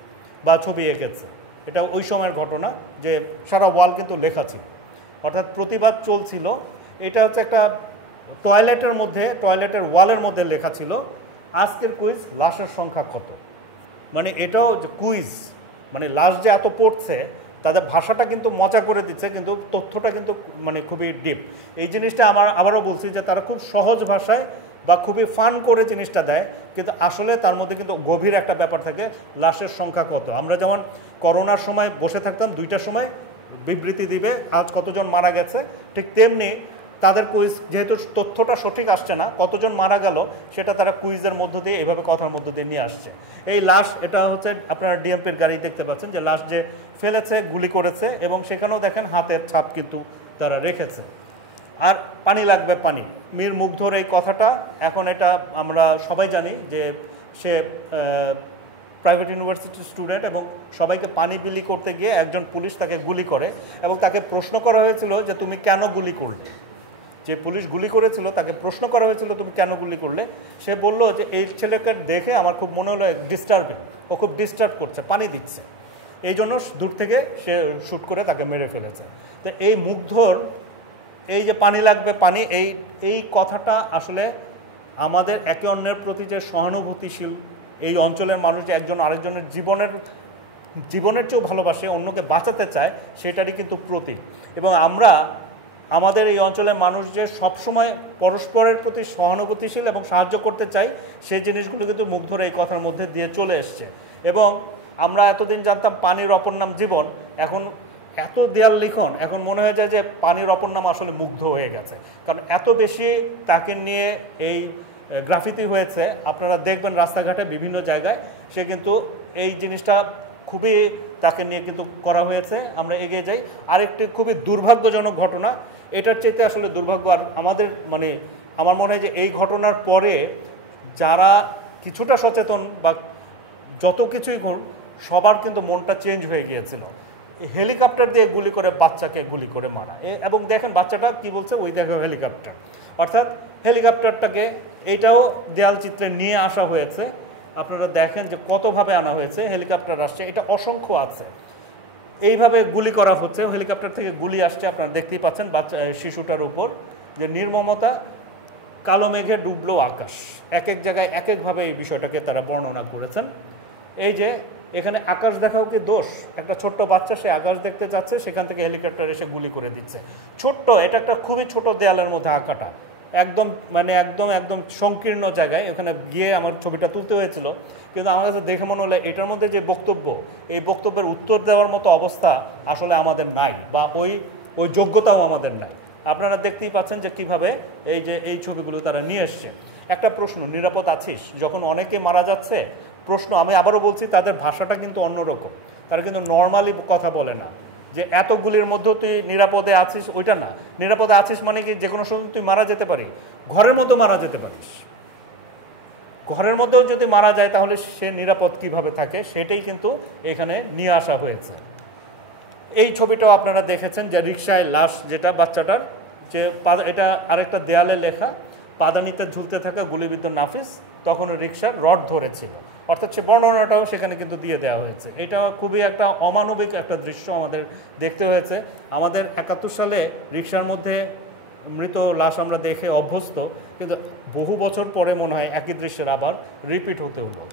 বা ছবি এঁকেছে। এটা ওই সময়ের ঘটনা যে সারা ওয়াল কিন্তু লেখা ছিল, অর্থাৎ প্রতিবাদ চলছিল। এটা হচ্ছে একটা টয়লেটের মধ্যে, টয়লেটের ওয়ালের মধ্যে লেখা ছিল আজকের কুইজ লাশের সংখ্যা কত। মানে এটাও যে কুইজ, মানে লাশ যে এত পড়ছে, তাদের ভাষাটা কিন্তু মজা করে দিচ্ছে, কিন্তু তথ্যটা কিন্তু মানে খুবই ডিপ। এই জিনিসটা আবারও বলছি যে তারা খুব সহজ ভাষায় বা খুবই ফান করে জিনিসটা দেয়, কিন্তু আসলে তার মধ্যে কিন্তু গভীর একটা ব্যাপার থাকে, লাশের সংখ্যা কত। আমরা যেমন করোনার সময় বসে থাকতাম 2টার সময় বিবৃতি দিবে আজ কতজন মারা গেছে, ঠিক তেমনি তাদের কুইজ, যেহেতু তথ্যটা সঠিক আসছে না, কতজন মারা গেল সেটা তারা কুইজের মধ্য দিয়ে এভাবে কথার মধ্য দিয়ে নিয়ে আসছে। এই লাশ, এটা হচ্ছে আপনারা ডিএমপির গাড়ি দেখতে পাচ্ছেন যে লাশ যে ফেলেছে, গুলি করেছে, এবং সেখানেও দেখেন হাতের ছাপ কিন্তু তারা রেখেছে। আর পানি লাগবে পানি, মীর মুগ্ধর এই কথাটা, এখন এটা আমরা সবাই জানি যে সে প্রাইভেট ইউনিভার্সিটির স্টুডেন্ট, এবং সবাইকে পানি বিলি করতে গিয়ে একজন পুলিশ তাকে গুলি করে, এবং তাকে প্রশ্ন করা হয়েছিল যে তুমি কেন গুলি করলে। যে পুলিশ গুলি করেছিল তাকে প্রশ্ন করা হয়েছিল তুমি কেন গুলি করলে। সে বলল যে এই ছেলেকে দেখে আমার খুব মনে হলো ডিস্টার্বিং, ও খুব ডিস্টার্ব করছে, পানি দিচ্ছে, এই জন্য দূর থেকে সে শ্যুট করে তাকে মেরে ফেলেছে। তো এই মুগ্ধর এই যে পানি লাগবে পানি, এই কথাটা আসলে আমাদের একে অন্যের প্রতি যে সহানুভূতিশীল, এই অঞ্চলের মানুষ যে একজন আরেকজনের জীবনের চেয়েও ভালোবাসে, অন্যকে বাঁচাতে চায়, সেটারই কিন্তু প্রতীক। এবং আমরা আমাদের এই অঞ্চলের মানুষ যে সবসময় পরস্পরের প্রতি সহানুভূতিশীল এবং সাহায্য করতে চাই, সেই জিনিসগুলো কিন্তু মুগ্ধর এই কথার মধ্যে দিয়ে চলে এসছে। এবং আমরা এতদিন জানতাম পানির অপর নাম জীবন, এখন এত দেয়াল লিখন, এখন মনে হয়ে যায় যে পানির অপর নাম আসলে মুগ্ধ হয়ে গেছে, কারণ এত বেশি তাকে নিয়ে এই গ্রাফিতি হয়েছে। আপনারা দেখবেন রাস্তাঘাটে বিভিন্ন জায়গায় সে কিন্তু এই জিনিসটা খুবই তাকে নিয়ে কিন্তু করা হয়েছে। আমরা এগিয়ে যাই, আরেকটি খুবই দুর্ভাগ্যজনক ঘটনা, এটার চাইতে আসলে দুর্ভাগ্য আর আমাদের, মানে আমার মনে হয় যে এই ঘটনার পরে যারা কিছুটা সচেতন বা যত কিছুই সবার কিন্তু মনটা চেঞ্জ হয়ে গিয়েছিল। হেলিকপ্টার দিয়ে গুলি করে বাচ্চাকে গুলি করে মারা, এবং দেখেন বাচ্চাটা কি বলছে, ওই দেখো হেলিকপ্টার, অর্থাৎ হেলিকপ্টারটাকে এইটাও দেয়াল চিত্রে নিয়ে আসা হয়েছে। আপনারা দেখেন যে কতভাবে আনা হয়েছে, হেলিকপ্টার আসছে, এটা অসংখ্য আছে, এইভাবে গুলি করা হচ্ছে, হেলিকপ্টার থেকে গুলি আসছে। আপনারা দেখতেই পাচ্ছেন বাচ্চা শিশুটার উপর যে নির্মমতা, কালো মেঘে ডুবলো আকাশ, এক এক জায়গায় এক একভাবে এই বিষয়টাকে তারা বর্ণনা করেছেন। এই যে এখানে আকাশ দেখাও কি দোষ, একটা ছোট্ট বাচ্চা সে আকাশ দেখতে যাচ্ছে, সেখান থেকে হেলিকপ্টার এসে গুলি করে দিচ্ছে। ছোট্ট, এটা একটা খুবই ছোট দেয়ালের মধ্যে আঁকাটা, একদম মানে একদম সংকীর্ণ জায়গায়, ওখানে গিয়ে আমার ছবিটা তুলতে হয়েছিল। কিন্তু আমার কাছে দেখে মনে হলো এটার মধ্যে যে বক্তব্য, এই বক্তব্যের উত্তর দেওয়ার মতো অবস্থা আসলে আমাদের নাই, বা ওই যোগ্যতাও আমাদের নাই। আপনারা দেখতেই পাচ্ছেন যে কিভাবে এই ছবিগুলো তারা নিয়ে এসছে। একটা প্রশ্ন, নিরাপদ আছিস, যখন অনেকে মারা যাচ্ছে, প্রশ্ন, আমি আবারও বলছি, তাদের ভাষাটা কিন্তু অন্যরকম, তারা কিন্তু নর্মালি কথা বলে না যে এতগুলির মধ্যেও তুই নিরাপদে আছিস, ওইটা না। নিরাপদে আছিস মানে কি যে কোনো সময় তুই মারা যেতে পারি, ঘরের মধ্যে মারা যেতে পারিস, ঘরের মধ্যেও যদি মারা যায় তাহলে সে নিরাপদ কিভাবে থাকে, সেটাই কিন্তু এখানে নিয়ে আসা হয়েছে। এই ছবিটাও আপনারা দেখেছেন যে রিকশায় লাশ, যেটা বাচ্চাটার, যে এটা আরেকটা দেয়ালে লেখা, পাদানিতে ঝুলতে থাকা গুলিবিদ্ধ নাফিস তখন রিকশার রড ধরেছিল, অর্থাৎ সে বর্ণনাটাও সেখানে কিন্তু দিয়ে দেওয়া হয়েছে। এটা খুবই একটা অমানবিক একটা দৃশ্য আমাদের দেখতে হয়েছে। আমাদের 71 সালে রিকশার মধ্যে মৃত লাশ আমরা দেখে অভ্যস্ত, কিন্তু বহু বছর পরে মনে হয় একই দৃশ্যের আবার রিপিট হতে হলো।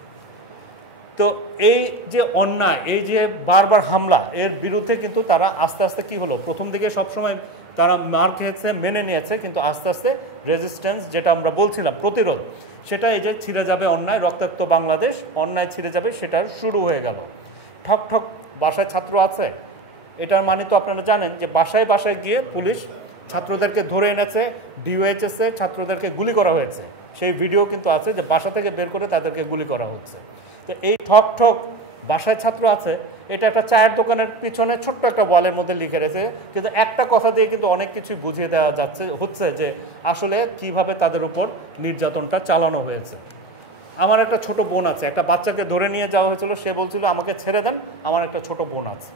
তো এই যে অন্যায়, এই যে বারবার হামলা, এর বিরুদ্ধে কিন্তু তারা আস্তে আস্তে কি হলো, প্রথম দিকে সবসময় তারা মার খেয়েছে, মেনে নিয়েছে, কিন্তু আস্তে আস্তে রেজিস্ট্যান্স, যেটা আমরা বলছিলাম প্রতিরোধ, সেটা এই যে ছিঁড়ে যাবে অন্যায়, রক্তাক্ত বাংলাদেশ, অন্যায় ছিঁড়ে যাবে, সেটার শুরু হয়ে গেল। ঠক ঠক বাসায় ছাত্র আছে, এটার মানে তো আপনারা জানেন যে বাসায় বাসায় গিয়ে পুলিশ ছাত্রদেরকে ধরে এনেছে, ডিওএইচএসে ছাত্রদেরকে গুলি করা হয়েছে, সেই ভিডিও কিন্তু আছে, যে বাসা থেকে বের করে তাদেরকে গুলি করা হচ্ছে। তো এই ঠক ঠক বাসায় ছাত্র আছে, এটা একটা চায়ের দোকানের পিছনে ছোট্ট একটা ওয়ালের মধ্যে লিখে রেখেছে, কিন্তু একটা কথা দিয়ে কিন্তু অনেক কিছুই বুঝিয়ে দেওয়া হচ্ছে যে আসলে কিভাবে তাদের উপর নির্যাতনটা চালানো হয়েছে। আমার একটা ছোট বোন আছে, একটা বাচ্চাকে ধরে নিয়ে যাওয়া হয়েছিল, সে বলছিল আমাকে ছেড়ে দেন, আমার একটা ছোট বোন আছে,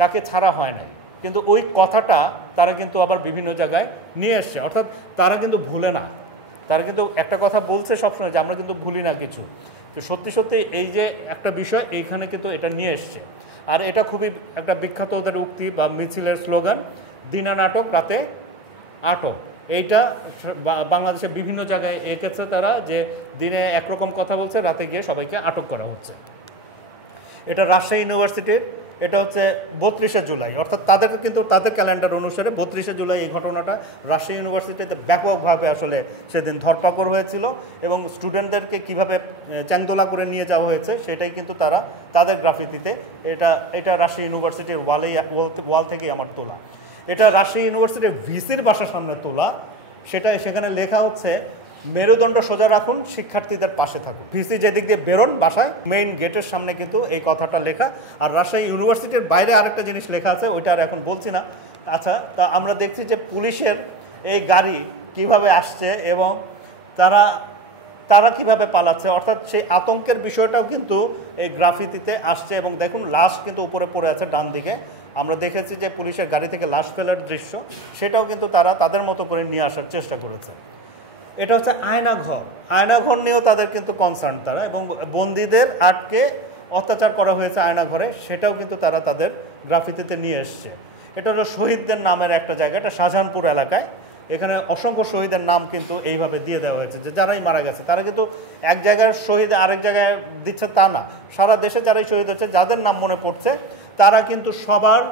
তাকে ছাড়া হয় নাই। কিন্তু ওই কথাটা তারা কিন্তু আবার বিভিন্ন জায়গায় নিয়ে এসছে, অর্থাৎ তারা কিন্তু ভুলে না, তারা কিন্তু একটা কথা বলছে সবসময় যে আমরা কিন্তু ভুলি না কিছু। তো সত্যি সত্যি এই যে একটা বিষয় এইখানে কিন্তু এটা নিয়ে এসছে। আর এটা খুবই একটা বিখ্যাত ওদের উক্তি বা মিছিলের স্লোগান, দিনা নাটক রাতে আটক। এইটা বাংলাদেশের বিভিন্ন জায়গায় এঁকেছে তারা, যে দিনে একরকম কথা বলছে, রাতে গিয়ে সবাইকে আটক করা হচ্ছে। এটা রাজশাহী ইউনিভার্সিটির, এটা হচ্ছে 32শে জুলাই, অর্থাৎ তাদের কিন্তু তাদের ক্যালেন্ডার অনুসারে 32শে জুলাই এই ঘটনাটা রাজশাহী ইউনিভার্সিটিতে ব্যাপকভাবে আসলে সেদিন ধরপাকড় হয়েছিল, এবং স্টুডেন্টদেরকে কীভাবে চ্যাংদোলা করে নিয়ে যাওয়া হয়েছে সেটাই কিন্তু তারা তাদের গ্রাফিতিতে, এটা রাজশাহী ইউনিভার্সিটির ওয়াল থেকেই আমার তোলা। এটা রাজশাহী ইউনিভার্সিটির ভিসির বাসার সামনে তোলা, সেখানে লেখা হচ্ছে মেরুদণ্ড সোজা রাখুন, শিক্ষার্থীদের পাশে থাকুন। ভিসি যেদিক দিয়ে বেরোন বাসায়, মেইন গেটের সামনে কিন্তু এই কথাটা লেখা। আর রাজশাহী ইউনিভার্সিটির বাইরে আরেকটা জিনিস লেখা আছে, ওইটা আর এখন বলছি না। আচ্ছা, তা আমরা দেখছি যে পুলিশের এই গাড়ি কিভাবে আসছে এবং তারা কিভাবে পালাচ্ছে, অর্থাৎ সেই আতঙ্কের বিষয়টাও কিন্তু এই গ্রাফিতিতে আসছে। এবং দেখুন লাশ কিন্তু উপরে পড়ে আছে ডান দিকে, আমরা দেখেছি যে পুলিশের গাড়ি থেকে লাশ ফেলার দৃশ্য, সেটাও কিন্তু তারা তাদের মতো করে নিয়ে আসার চেষ্টা করেছে। এটা হচ্ছে আয়নাঘর নিয়েও তাদের কিন্তু কনসার্ন তারা, এবং বন্দীদের আটকে অত্যাচার করা হয়েছে আয়নাঘরে, সেটাও কিন্তু তারা তাদের গ্রাফিতিতে নিয়ে এসছে। এটা হলো শহীদদের নামের একটা জায়গা, এটা শাহজাহানপুর এলাকায়। এখানে অসংখ্য শহীদের নাম কিন্তু এইভাবে দিয়ে দেওয়া হয়েছে, যে যারাই মারা গেছে তারা কিন্তু এক জায়গায় শহীদ আরেক জায়গায় দিচ্ছে তা না, সারা দেশে যারাই শহীদ হচ্ছে যাদের নাম মনে পড়ছে তারা কিন্তু সবার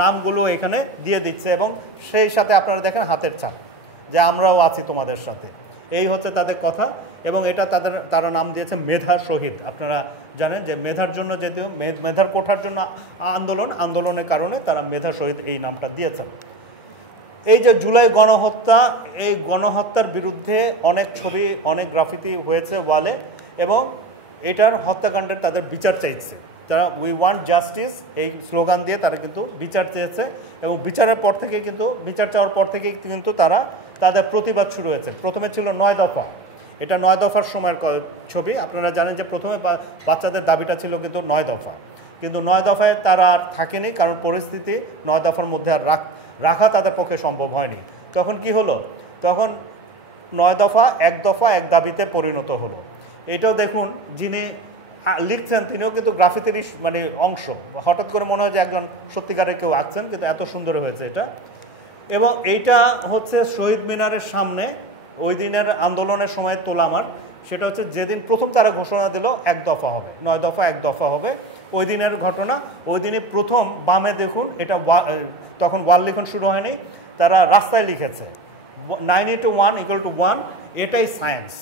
নামগুলো এখানে দিয়ে দিচ্ছে, এবং সেই সাথে আপনারা দেখেন হাতের ছাপ, যে আমরাও আছি তোমাদের সাথে, এই হচ্ছে তাদের কথা। এবং এটা তারা নাম দিয়েছে মেধা শহীদ। আপনারা জানেন যে মেধার জন্য, যেহেতু মেধার কোঠার জন্য আন্দোলনের কারণে তারা মেধা শহীদ এই নামটা দিয়েছেন। এই যে জুলাই গণহত্যা, এই গণহত্যার বিরুদ্ধে অনেক ছবি, অনেক গ্রাফিতি হয়েছে ওয়ালে, এবং এটার হত্যাকাণ্ডের তাদের বিচার চাইছে তারা। উই ওয়ান্ট জাস্টিস এই স্লোগান দিয়ে তারা কিন্তু বিচার চেয়েছে, এবং বিচারের পর থেকে কিন্তু বিচার চাওয়ার পর থেকেই কিন্তু তারা তাদের প্রতিবাদ শুরু হয়েছে। প্রথমে ছিল 9 দফা, এটা 9 দফার সময়ের ছবি। আপনারা জানেন যে প্রথমে বাচ্চাদের দাবিটা ছিল কিন্তু 9 দফা, কিন্তু 9 দফায় তারা আর থাকেনি, কারণ পরিস্থিতি 9 দফার মধ্যে আর রাখা তাদের পক্ষে সম্ভব হয়নি। তখন কি হলো, তখন 9 দফা এক দাবিতে পরিণত হলো। এটাও দেখুন, যিনি লিখছেন তিনিও কিন্তু গ্রাফিতির মানে অংশ। হঠাৎ করে মনে হয় যে একজন সত্যিকারের কেউ আঁকছেন, কিন্তু এত সুন্দর হয়েছে এটা। এবং এইটা হচ্ছে শহীদ মিনারের সামনে ওই দিনের আন্দোলনের সময় তোলা আমার। সেটা হচ্ছে যেদিন প্রথম তারা ঘোষণা দিল 1 দফা হবে, 9 দফা 1 দফা হবে, ওই দিনের ঘটনা। ওই দিনে প্রথম বামে দেখুন, এটা তখন ওয়াল লিখন শুরু হয়নি, তারা রাস্তায় লিখেছে 9:1 = 1, এটাই সায়েন্স।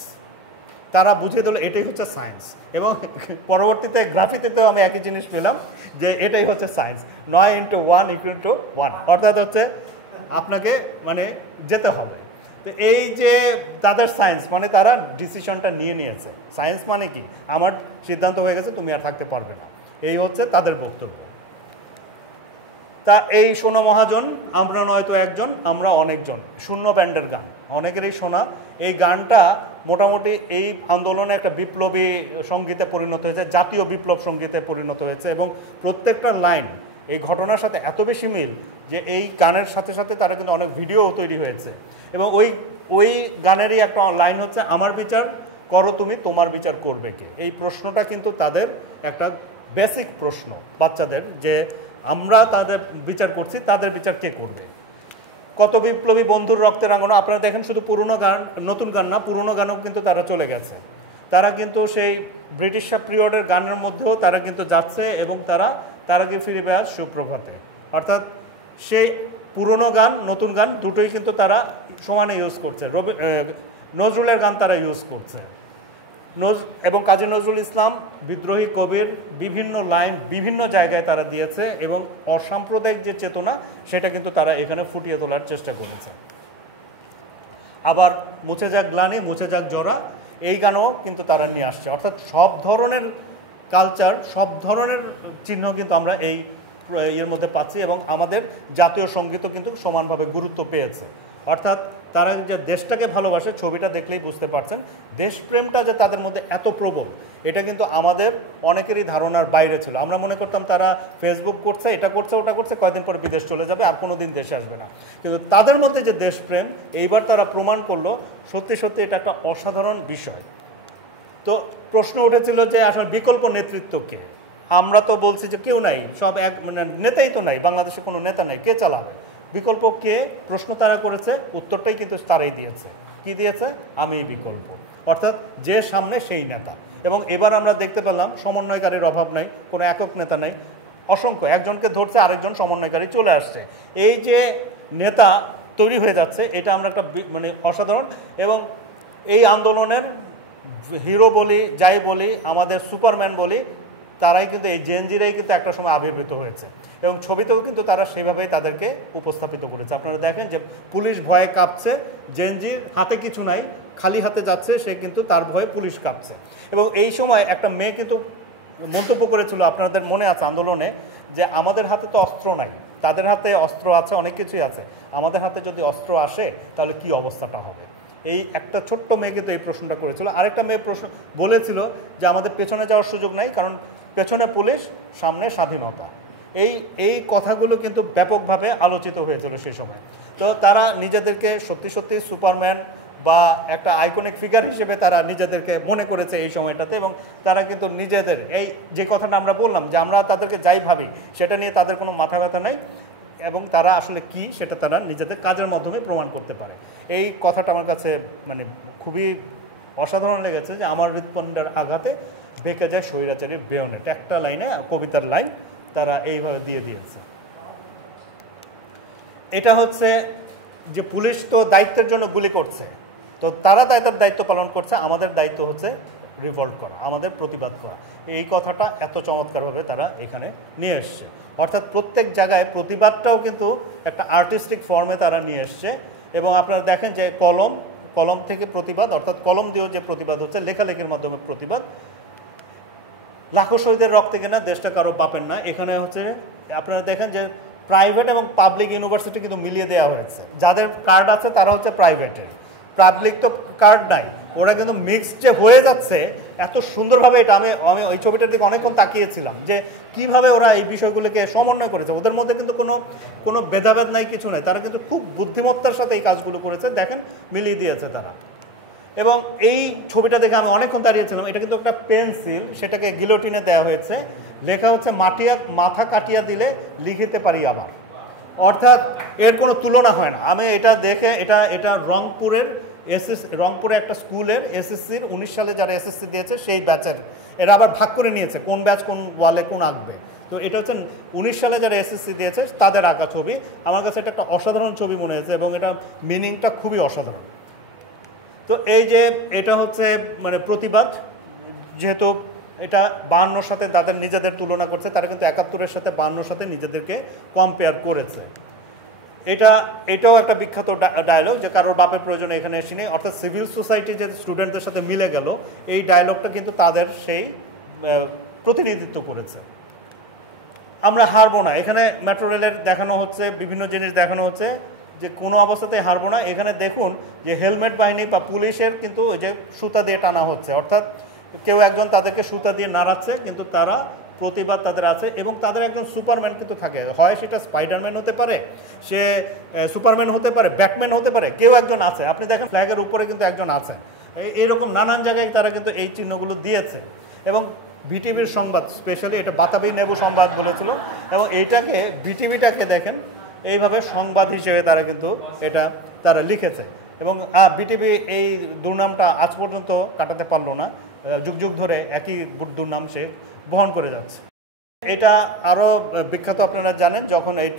তারা বুঝিয়ে দিল এটাই হচ্ছে সায়েন্স। এবং পরবর্তীতে গ্রাফিতিতেও আমি একই জিনিস পেলাম, যে এটাই হচ্ছে সায়েন্স, 9:1 = 1, অর্থাৎ হচ্ছে আপনাকে মানে যেতে হবে। তো এই যে তাদের সায়েন্স, মানে তারা ডিসিশনটা নিয়ে নিয়েছে। সায়েন্স মানে কি, আমার সিদ্ধান্ত হয়ে গেছে, তুমি আর থাকতে পারবে না, এই হচ্ছে তাদের বক্তব্য। তা এই শোনো মহাজন, আমরা নয়তো একজন, আমরা অনেকজন, শূন্য ব্যান্ডের গান, অনেকেরই শোনা। এই গানটা মোটামুটি এই আন্দোলনে একটা বিপ্লবী সঙ্গীতে পরিণত হয়েছে, জাতীয় বিপ্লব সঙ্গীতে পরিণত হয়েছে, এবং প্রত্যেকটা লাইন এই ঘটনার সাথে এত বেশি মিল যে এই গানের সাথে সাথে তারা কিন্তু অনেক ভিডিও তৈরি হয়েছে। এবং ওই গানেরই একটা লাইন হচ্ছে, আমার বিচার করো তুমি, তোমার বিচার করবে কে। এই প্রশ্নটা কিন্তু তাদের একটা বেসিক প্রশ্ন বাচ্চাদের, যে আমরা তাদের বিচার করছি, তাদের বিচার কে করবে। কত বিপ্লবী বন্ধুর রক্তে রাঙানো, আপনারা দেখেন শুধু পুরনো গান, নতুন গান না, পুরনো গানও কিন্তু তারা চলে গেছে। তারা কিন্তু সেই ব্রিটিশ পিরিয়ডের গানের মধ্যেও তারা কিন্তু যাচ্ছে, এবং তারা কি ফিরবে আজ সুপ্রভাতে। অর্থাৎ সেই পুরনো গান নতুন গান দুটোই কিন্তু তারা সমানে ইউজ করছে। নজরুলের গান তারা ইউজ করছে, এবং কাজী নজরুল ইসলাম বিদ্রোহী কবির বিভিন্ন লাইন বিভিন্ন জায়গায় তারা দিয়েছে, এবং অসাম্প্রদায়িক যে চেতনা সেটা কিন্তু তারা এখানে ফুটিয়ে তোলার চেষ্টা করেছে। আবার মুছে যাক গ্লানি, মুছে যাক জরা, এই গানও কিন্তু তারা নিয়ে আসছে। অর্থাৎ সব ধরনের কালচার, সব ধরনের চিহ্ন কিন্তু আমরা এর মধ্যে পাচ্ছি, এবং আমাদের জাতীয় সঙ্গীতও কিন্তু সমানভাবে গুরুত্ব পেয়েছে। অর্থাৎ তারা যে দেশটাকে ভালোবাসে ছবিটা দেখলেই বুঝতে পারছেন। দেশপ্রেমটা যে তাদের মধ্যে এত প্রবল, এটা কিন্তু আমাদের অনেকেরই ধারণার বাইরে ছিল। আমরা মনে করতাম তারা ফেসবুক করছে, এটা করছে, ওটা করছে, কয়েকদিন পরে বিদেশ চলে যাবে, আর কোনো দিন দেশে আসবে না। কিন্তু তাদের মধ্যে যে দেশপ্রেম, এইবার তারা প্রমাণ করলো সত্যি সত্যি এটা একটা অসাধারণ বিষয়। তো প্রশ্ন উঠেছিল যে আসলে বিকল্প নেতৃত্ব কে? আমরা তো বলছি যে কেউ নাই, সব এক মানে নেতাই তো নাই, বাংলাদেশে কোনো নেতা নাই, কে চালাবে? বিকল্প কে প্রশ্ন তারা করেছে, উত্তরটাই কিন্তু তারাই দিয়েছে। কি দিয়েছে? আমি বিকল্প, অর্থাৎ যে সামনে সেই নেতা। এবং এবার আমরা দেখতে পেলাম সমন্বয়কারীর অভাব নাই, কোনো একক নেতা নাই, অসংখ্য, একজনকে ধরছে আরেকজন সমন্বয়কারী চলে আসছে। এই যে নেতা তৈরি হয়ে যাচ্ছে, এটা আমরা একটা মানে অসাধারণ। এবং এই আন্দোলনের হিরো বলি, যাই বলি, আমাদের সুপারম্যান বলি, তারাই কিন্তু এই জেনজিরাই কিন্তু একটা সময় আবির্ভূত হয়েছে। এবং ছবিতেও কিন্তু তারা সেভাবেই তাদেরকে উপস্থাপিত করেছে। আপনারা দেখেন যে পুলিশ ভয়ে কাঁপছে, জেনজির হাতে কিছু নাই, খালি হাতে যাচ্ছে সে, কিন্তু তার ভয়ে পুলিশ কাঁপছে। এবং এই সময় একটা মেয়ে কিন্তু মন্তব্য করেছিল, আপনাদের মনে আছে আন্দোলনে, যে আমাদের হাতে তো অস্ত্র নাই, তাদের হাতে অস্ত্র আছে, অনেক কিছুই আছে, আমাদের হাতে যদি অস্ত্র আসে তাহলে কি অবস্থাটা হবে। এই একটা ছোট্ট মেয়ে কিন্তু এই প্রশ্নটা করেছিল। আরেকটা মেয়ে প্রশ্ন বলেছিল যে আমাদের পেছনে যাওয়ার সুযোগ নাই, কারণ পেছনে পুলিশ, সামনে স্বাধীনতা। এই কথাগুলো কিন্তু ব্যাপকভাবে আলোচিত হয়েছিল সেই সময়। তো তারা নিজেদেরকে সত্যি সত্যি সুপারম্যান বা একটা আইকনিক ফিগার হিসেবে তারা নিজেদেরকে মনে করেছে এই সময়টাতে। এবং তারা কিন্তু নিজেদের এই যে কথাটা আমরা বললাম যে আমরা তাদেরকে যাই ভাবি সেটা নিয়ে তাদের কোনো মাথা ব্যথা নেই, এবং তারা আসলে কি সেটা তারা নিজেদের কাজের মাধ্যমে প্রমাণ করতে পারে। এই কথাটা আমার কাছে মানে খুবই অসাধারণ লেগেছে, যে আমার হৃৎপিণ্ডের আঘাতে বেঁকে যায় স্বৈরাচারীর বেয়নেট, একটা লাইনে, কবিতার লাইন তারা এইভাবে দিয়ে দিয়েছে। এটা হচ্ছে যে পুলিশ তো দায়িত্বের জন্য গুলি করছে, তো তারা তাদের দায়িত্ব পালন করছে, আমাদের দায়িত্ব হচ্ছে রিভল্ট করা, আমাদের প্রতিবাদ করা। এই কথাটা এত চমৎকারভাবে তারা এখানে নিয়ে এসছে। অর্থাৎ প্রত্যেক জায়গায় প্রতিবাদটাও কিন্তু একটা আর্টিস্টিক ফর্মে তারা নিয়ে এসছে। এবং আপনারা দেখেন যে কলম থেকে প্রতিবাদ, অর্থাৎ কলম দিয়েও যে প্রতিবাদ হচ্ছে, লেখালেখির মাধ্যমে প্রতিবাদ। লাখো শহীদের রক্তে কিনা দেশটা কারো বাপের না, এখানে হচ্ছে আপনারা দেখেন যে প্রাইভেট এবং পাবলিক ইউনিভার্সিটি কিন্তু মিলিয়ে দেওয়া হয়েছে। যাদের কার্ড আছে তারা হচ্ছে প্রাইভেটের, পাবলিক তো কার্ড নাই, ওরা কিন্তু মিক্সড যে হয়ে যাচ্ছে এত সুন্দরভাবে। এটা আমি ওই ছবিটার দিকে অনেকক্ষণ তাকিয়েছিলাম যে কিভাবে ওরা এই বিষয়গুলোকে সমন্বয় করেছে। ওদের মধ্যে কিন্তু কোনো ভেদাভেদ নাই, কিছু নাই, তারা কিন্তু খুব বুদ্ধিমত্তার সাথে এই কাজগুলো করেছে। দেখেন মিলিয়ে দিয়েছে তারা। এবং এই ছবিটা দেখে আমি অনেকক্ষণ দাঁড়িয়েছিলাম। এটা কিন্তু একটা পেন্সিল, সেটাকে গিলোটিনে দেওয়া হয়েছে, লেখা হচ্ছে মাথা কাটিয়া দিলে লিখিতে পারি আবার। অর্থাৎ এর কোনো তুলনা হয় না। আমি এটা দেখে, এটা রংপুরে একটা স্কুলের এসএসসির 19 সালে যারা এসএসসি দিয়েছে সেই ব্যাচের, এরা আবার ভাগ করে নিয়েছে কোন ব্যাচ কোন ওয়ালে কোন আঁকবে। তো এটা হচ্ছে 19 সালে যারা এসএসসি দিয়েছে তাদের আঁকা ছবি। আমার কাছে এটা একটা অসাধারণ ছবি মনে হয়েছে, এবং এটা মিনিংটা খুবই অসাধারণ। তো এই যে এটা হচ্ছে মানে প্রতিবাদ, যেহেতু এটা 52 সাথে তাদের নিজেদের তুলনা করছে, তারা কিন্তু 71-এর সাথে 52-এর সাথে নিজেদেরকে কম্পেয়ার করেছে। এটাও একটা বিখ্যাত ডায়লগ, যে কারোর বাপের প্রয়োজনে এখানে এসে নেই। অর্থাৎ সিভিল সোসাইটি যে স্টুডেন্টদের সাথে মিলে গেল, এই ডায়লগটা কিন্তু তাদের সেই প্রতিনিধিত্ব করেছে। আমরা হারবো না, এখানে মেট্রো রেলের দেখানো হচ্ছে, বিভিন্ন জিনিস দেখানো হচ্ছে, যে কোনো অবস্থাতেই হারবো না। এখানে দেখুন যে হেলমেট বাহিনী বা পুলিশের কিন্তু ওই যে সুতা দিয়ে টানা হচ্ছে, অর্থাৎ কেউ একজন তাদেরকে সুতা দিয়ে নাড়াচ্ছে, কিন্তু তারা প্রতিবাদ তাদের আছে। এবং তাদের একজন সুপারম্যান কিন্তু থাকে, হয় সেটা স্পাইডারম্যান হতে পারে, সে সুপারম্যান হতে পারে, ব্যাটম্যান হতে পারে, কেউ একজন আছে। আপনি দেখেন ফ্ল্যাগের উপরে কিন্তু একজন আছে। এইরকম নানান জায়গায় তারা কিন্তু এই চিহ্নগুলো দিয়েছে। এবং বিটিভির সংবাদ, স্পেশালি এটা বাতাবি নেবু সংবাদ বলেছিল, এবং এইটাকে বিটিভিটাকে দেখেন এইভাবে সংবাদ হিসেবে তারা কিন্তু তারা লিখেছে। এবং বিটিভি এই দুর্নামটা আজ পর্যন্ত কাটাতে পারলো না, যুগ যুগ ধরে একই দুর্নাম সে বহন করে যাচ্ছে। এটা আরও বিখ্যাত, আপনারা জানেন যখন এই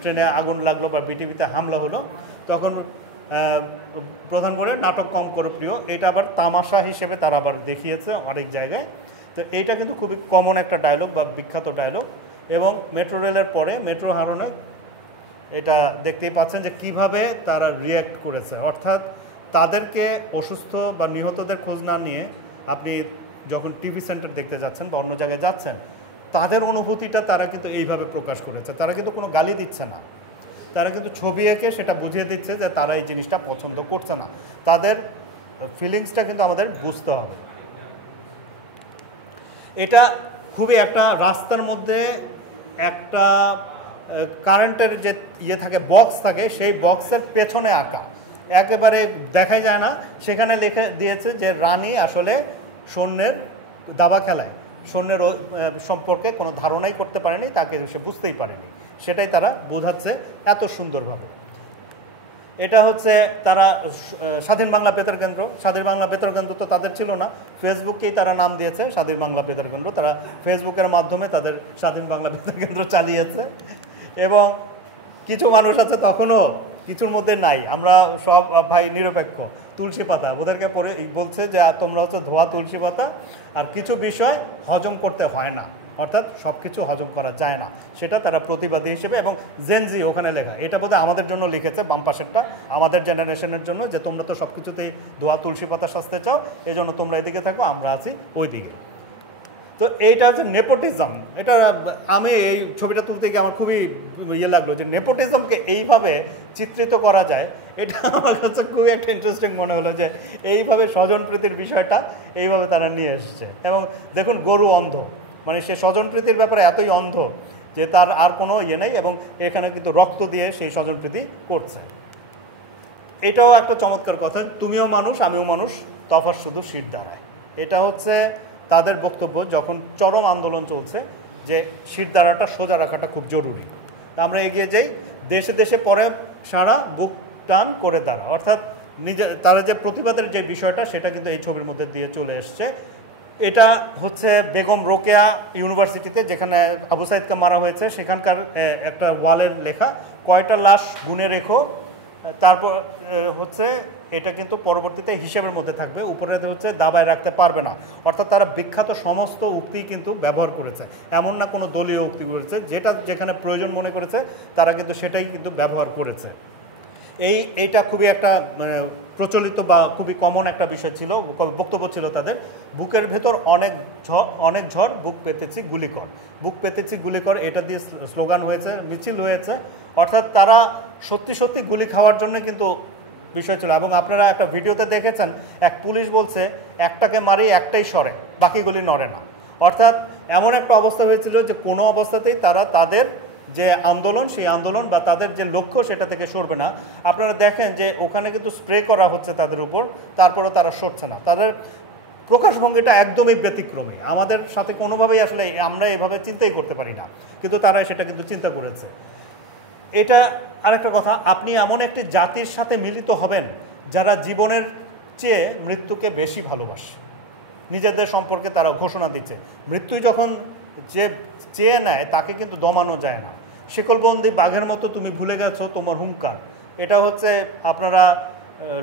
ট্রেনে আগুন লাগলো বা বিটিভিতে হামলা হলো, তখন প্রধান করে নাটক কম করে প্রিয়, এটা আবার তামাশা হিসেবে তারা আবার দেখিয়েছে অনেক জায়গায়। তো এইটা কিন্তু খুবই কমন একটা ডায়লগ বা বিখ্যাত ডায়লগ। এবং মেট্রো রেলের পরে মেট্রো হারানো, এটা দেখতেই পাচ্ছেন যে কিভাবে তারা রিয়্যাক্ট করেছে। অর্থাৎ তাদেরকে অসুস্থ বা নিহতদের খোঁজ না নিয়ে আপনি যখন টিভি সেন্টার দেখতে যাচ্ছেন বা অন্য জায়গায় যাচ্ছেন, তাদের অনুভূতিটা তারা কিন্তু এইভাবে প্রকাশ করেছে। তারা কিন্তু কোনো গালি দিচ্ছে না, তারা কিন্তু ছবি এঁকে সেটা বুঝিয়ে দিচ্ছে যে তারা এই জিনিসটা পছন্দ করছে না। তাদের ফিলিংসটা কিন্তু আমাদের বুঝতে হবে। এটা খুবই একটা রাস্তার মধ্যে একটা কারেন্টের যে ইয়ে থাকে, বক্স থাকে, সেই বক্সের পেছনে আঁকা, একেবারে দেখাই যায় না। সেখানে লিখে দিয়েছে যে রানী আসলে সৈন্যের দাবা খেলায় সৈন্যের সম্পর্কে কোনো ধারণাই করতে পারেনি, তাকে সে বুঝতেই পারেনি, সেটাই তারা বোঝাচ্ছে এত সুন্দরভাবে। এটা হচ্ছে তারা স্বাধীন বাংলা বেতার কেন্দ্র। স্বাধীন বাংলা বেতার কেন্দ্র তো তাদের ছিল না, ফেসবুককেই তারা নাম দিয়েছে স্বাধীন বাংলা বেতার কেন্দ্র। তারা ফেসবুকের মাধ্যমে তাদের স্বাধীন বাংলা বেতার কেন্দ্র চালিয়েছে। এবং কিছু মানুষ আছে তখনও কিছুর মধ্যে নাই, আমরা সব ভাই নিরপেক্ষ, তুলসী পাতা ওদেরকে পরে বলছে যে তোমরা হচ্ছে ধোয়া তুলসী পাতা, আর কিছু বিষয় হজম করতে হয় না, অর্থাৎ সব কিছু হজম করা যায় না, সেটা তারা প্রতিবাদী হিসেবে। এবং জেনজি ওখানে লেখা, এটা বোধহয় আমাদের জন্য লিখেছে, বাম পাশেরটা আমাদের জেনারেশনের জন্য, যে তোমরা তো সব কিছুতেই ধোয়া তুলসী পাতা সাজতে চাও, এই জন্য তোমরা এদিকে থাকো, আমরা আছি ওই দিকে। তো এইটা হচ্ছে নেপোটিজম। এটা আমি এই ছবিটা তুলতে গিয়ে আমার খুবই ইয়ে লাগলো যে নেপোটিজমকে এইভাবে চিত্রিত করা যায়, এটা আমার কাছে খুবই একটা ইন্টারেস্টিং মনে হলো যে এইভাবে স্বজনপ্রীতির বিষয়টা এইভাবে তারা নিয়ে এসছে। এবং দেখুন গরু অন্ধ, মানে সে স্বজনপ্রীতির ব্যাপারে এতই অন্ধ যে তার আর কোনো ইয়ে নেই, এবং এখানে কিন্তু রক্ত দিয়ে সেই স্বজনপ্রীতি করছে। এটাও একটা চমৎকার কথা, তুমিও মানুষ আমিও মানুষ, তফাৎ শুধু শির দ্বারায়। এটা হচ্ছে তাদের বক্তব্য যখন চরম আন্দোলন চলছে, যে শির দ্বারাটা সোজা রাখাটা খুব জরুরি। আমরা এগিয়ে যাই, দেশে দেশে পরে সারা বুক টান করে দাঁড়া, অর্থাৎ নিজে তারা যে প্রতিবাদের যে বিষয়টা সেটা কিন্তু এই ছবির মধ্যে দিয়ে চলে এসছে। এটা হচ্ছে বেগম রোকেয়া ইউনিভার্সিটিতে, যেখানে আবু সাইদকে মারা হয়েছে, সেখানকার একটা ওয়ালের লেখা, কয়টা লাশ গুনে রেখো। তারপর হচ্ছে এটা কিন্তু পরবর্তীতে হিসেবের মধ্যে থাকবে, উপরে হচ্ছে দাবায় রাখতে পারবে না। অর্থাৎ তারা বিখ্যাত সমস্ত উক্তি কিন্তু ব্যবহার করেছে, এমন না কোনো দলীয় উক্তি করেছে, যেটা যেখানে প্রয়োজন মনে করেছে তারা কিন্তু সেটাই কিন্তু ব্যবহার করেছে। এইটা খুবই একটা মানে প্রচলিত বা খুবই কমন একটা বিষয় ছিল, বক্তব্য ছিল তাদের। বুকের ভেতর অনেক ঝড়, বুক পেতেছি গুলি কর, বুক পেতেছি গুলি কর, এটা দিয়ে স্লোগান হয়েছে, মিছিল হয়েছে। অর্থাৎ তারা সত্যি সত্যি গুলি খাওয়ার জন্য কিন্তু বিষয় ছিল। এবং আপনারা একটা ভিডিওতে দেখেছেন, এক পুলিশ বলছে একটাকে মারি একটাই সরে, বাকিগুলি নড়ে না। অর্থাৎ এমন একটা অবস্থা হয়েছিল যে কোনো অবস্থাতেই তারা তাদের যে আন্দোলন, সেই আন্দোলন বা তাদের যে লক্ষ্য সেটা থেকে সরবে না। আপনারা দেখেন যে ওখানে কিন্তু স্প্রে করা হচ্ছে তাদের উপর, তারপরে তারা সরছে না। তাদের প্রকাশভঙ্গিটা একদমই ব্যতিক্রমী, আমাদের সাথে কোনোভাবেই আসলে আমরা এভাবে চিন্তাই করতে পারি না, কিন্তু তারা সেটা কিন্তু চিন্তা করেছে। এটা আরেকটা কথা, আপনি এমন একটি জাতির সাথে মিলিত হবেন যারা জীবনের চেয়ে মৃত্যুকে বেশি ভালোবাসে। নিজেদের সম্পর্কে তারা ঘোষণা দিচ্ছে, মৃত্যু যখন যে চেয়ে নেয় তাকে কিন্তু দমানো যায় না। শিকলবন্দি বাঘের মতো তুমি ভুলে গেছো তোমার হুঙ্কার। এটা হচ্ছে আপনারা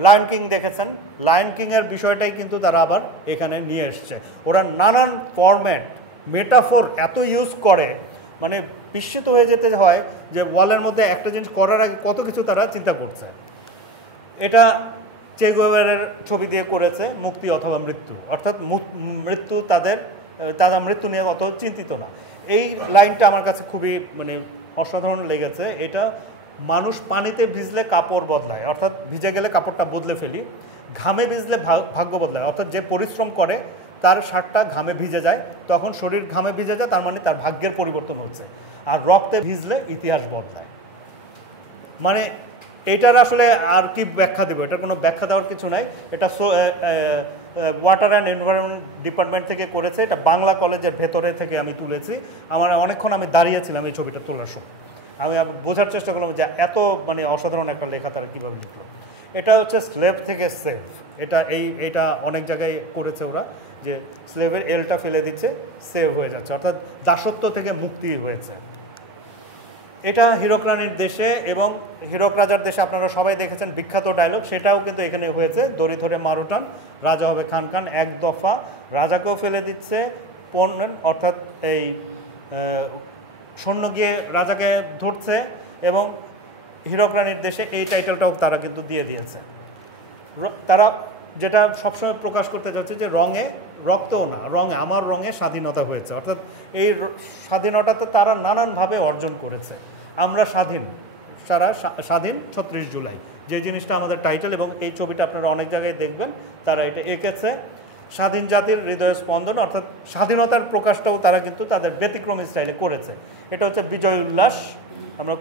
লায়ন কিং দেখেছেন, লায়ন কিংয়ের বিষয়টাই কিন্তু তারা আবার এখানে নিয়ে এসছে। ওরা নানান ফরম্যাট মেটাফোর এত ইউজ করে, মানে বিস্মিত হয়ে যেতে হয় যে ওয়ালের মধ্যে একটা জিনিস করার আগে কত কিছু তারা চিন্তা করছে। এটা চে গুয়েভারার ছবি দিয়ে করেছে, মুক্তি অথবা মৃত্যু, অর্থাৎ মৃত্যু তারা মৃত্যু নিয়ে অত চিন্তিত না। এই লাইনটা আমার কাছে খুবই মানে অসাধারণ লেগেছে। এটা মানুষ পানিতে ভিজলে কাপড় বদলায়, অর্থাৎ ভিজে গেলে কাপড়টা বদলে ফেলি, ঘামে ভিজলে ভাগ্য বদলায়, অর্থাৎ যে পরিশ্রম করে তার শার্টটা ঘামে ভিজে যায়, তখন শরীর ঘামে ভিজে যায়, তার মানে তার ভাগ্যের পরিবর্তন হচ্ছে। আর রক্তে ভিজলে ইতিহাস বদলায়। মানে এটার আসলে আর কি ব্যাখ্যা দেবো, এটার কোনো ব্যাখ্যা দেওয়ার কিছু নাই। এটা ওয়াটার অ্যান্ড এনভায়রনমেন্ট ডিপার্টমেন্ট থেকে করেছে, এটা বাংলা কলেজের ভেতরে থেকে আমি তুলেছি। আমার অনেকক্ষণ আমি দাঁড়িয়েছিলাম এই ছবিটা তোলার সময়, আমি বোঝার চেষ্টা করলাম যে এত মানে অসাধারণ একটা লেখা তারা কীভাবে লিখলো। এটা হচ্ছে স্লেভ থেকে সেভ, এইটা অনেক জায়গায় করেছে ওরা, যে স্লেভের এলটা ফেলে দিচ্ছে, সেভ হয়ে যাচ্ছে, অর্থাৎ দাসত্ব থেকে মুক্তি হয়েছে। এটা হীরক রানীর দেশে এবং হীরক রাজার দেশে আপনারা সবাই দেখেছেন বিখ্যাত ডায়লগ, সেটাও কিন্তু এখানে হয়েছে। দড়ি ধরে মারুটান, রাজা হবে খান খান, এক দফা, রাজাকেও ফেলে দিচ্ছে পণ্যেন, অর্থাৎ এই সৈন্য গিয়ে রাজাকে ধরছে। এবং হীরক রানীর দেশে এই টাইটেলটাও তারা কিন্তু দিয়ে দিয়েছে। তারা যেটা সবসময় প্রকাশ করতে চাচ্ছে যে রঙে, রক্তও না, রঙে, আমার রঙে স্বাধীনতা হয়েছে, অর্থাৎ এই স্বাধীনতাতে তারা নানানভাবে অর্জন করেছে। আমরা স্বাধীন, সারা স্বাধীন 36 জুলাই, যে জিনিসটা আমাদের টাইটেল, এবং এই ছবিটা আপনারা অনেক জায়গায় দেখবেন তারা এটা এঁকেছে। স্বাধীন জাতির হৃদয় স্পন্দন, অর্থাৎ স্বাধীনতার প্রকাশটাও তারা কিন্তু তাদের ব্যতিক্রমী স্টাইলে করেছে। এটা হচ্ছে বিজয় উল্লাস, আমরা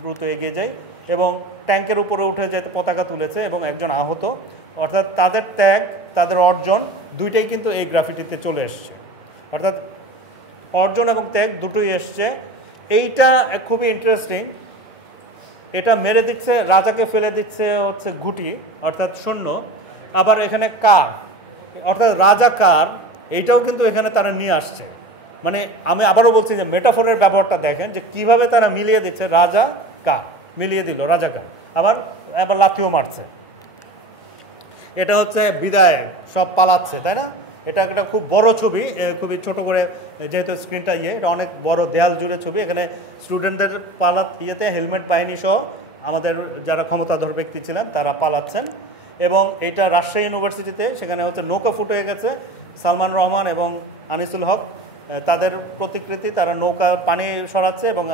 দ্রুত এগিয়ে যাই, এবং ট্যাঙ্কের উপরে উঠে যেতে পতাকা তুলেছে এবং একজন আহত, অর্থাৎ তাদের ত্যাগ, তাদের অর্জন দুইটাই কিন্তু এই গ্রাফিটিতে চলে এসছে, অর্থাৎ অর্জন এবং ত্যাগ দুটোই এসছে। এইটা খুবই ইন্টারেস্টিং, এটা মেরে দিচ্ছে রাজাকে, ফেলে দিচ্ছে হচ্ছে ঘুটি অর্থাৎ সৈন্য, আবার এখানে কার অর্থাৎ রাজা কার, এইটাও কিন্তু এখানে তারা নিয়ে আসছে। মানে আমি আবারও বলছি যে মেটাফোরের ব্যবহারটা দেখেন যে কিভাবে তারা মিলিয়ে দিচ্ছে, রাজা কার মিলিয়ে দিল, রাজা কার, আবার আবার লাথিও মারছে। এটা হচ্ছে বিদায়, সব পালাচ্ছে, তাই না? এটা একটা খুব বড় ছবি, খুবই ছোট করে যেহেতু স্ক্রিনটা এটা অনেক বড় দেয়াল জুড়ে ছবি। এখানে স্টুডেন্টদের ইয়েতে হেলমেট বাহিনী সহ আমাদের যারা ক্ষমতাধর ব্যক্তি ছিলেন তারা পালাচ্ছেন। এবং এটা রাজশাহী ইউনিভার্সিটিতে, সেখানে হচ্ছে নৌকা ফুটে গেছে, সালমান রহমান এবং আনিসুল হক তাদের প্রতিকৃতি, তারা নৌকা পানি সরাচ্ছে এবং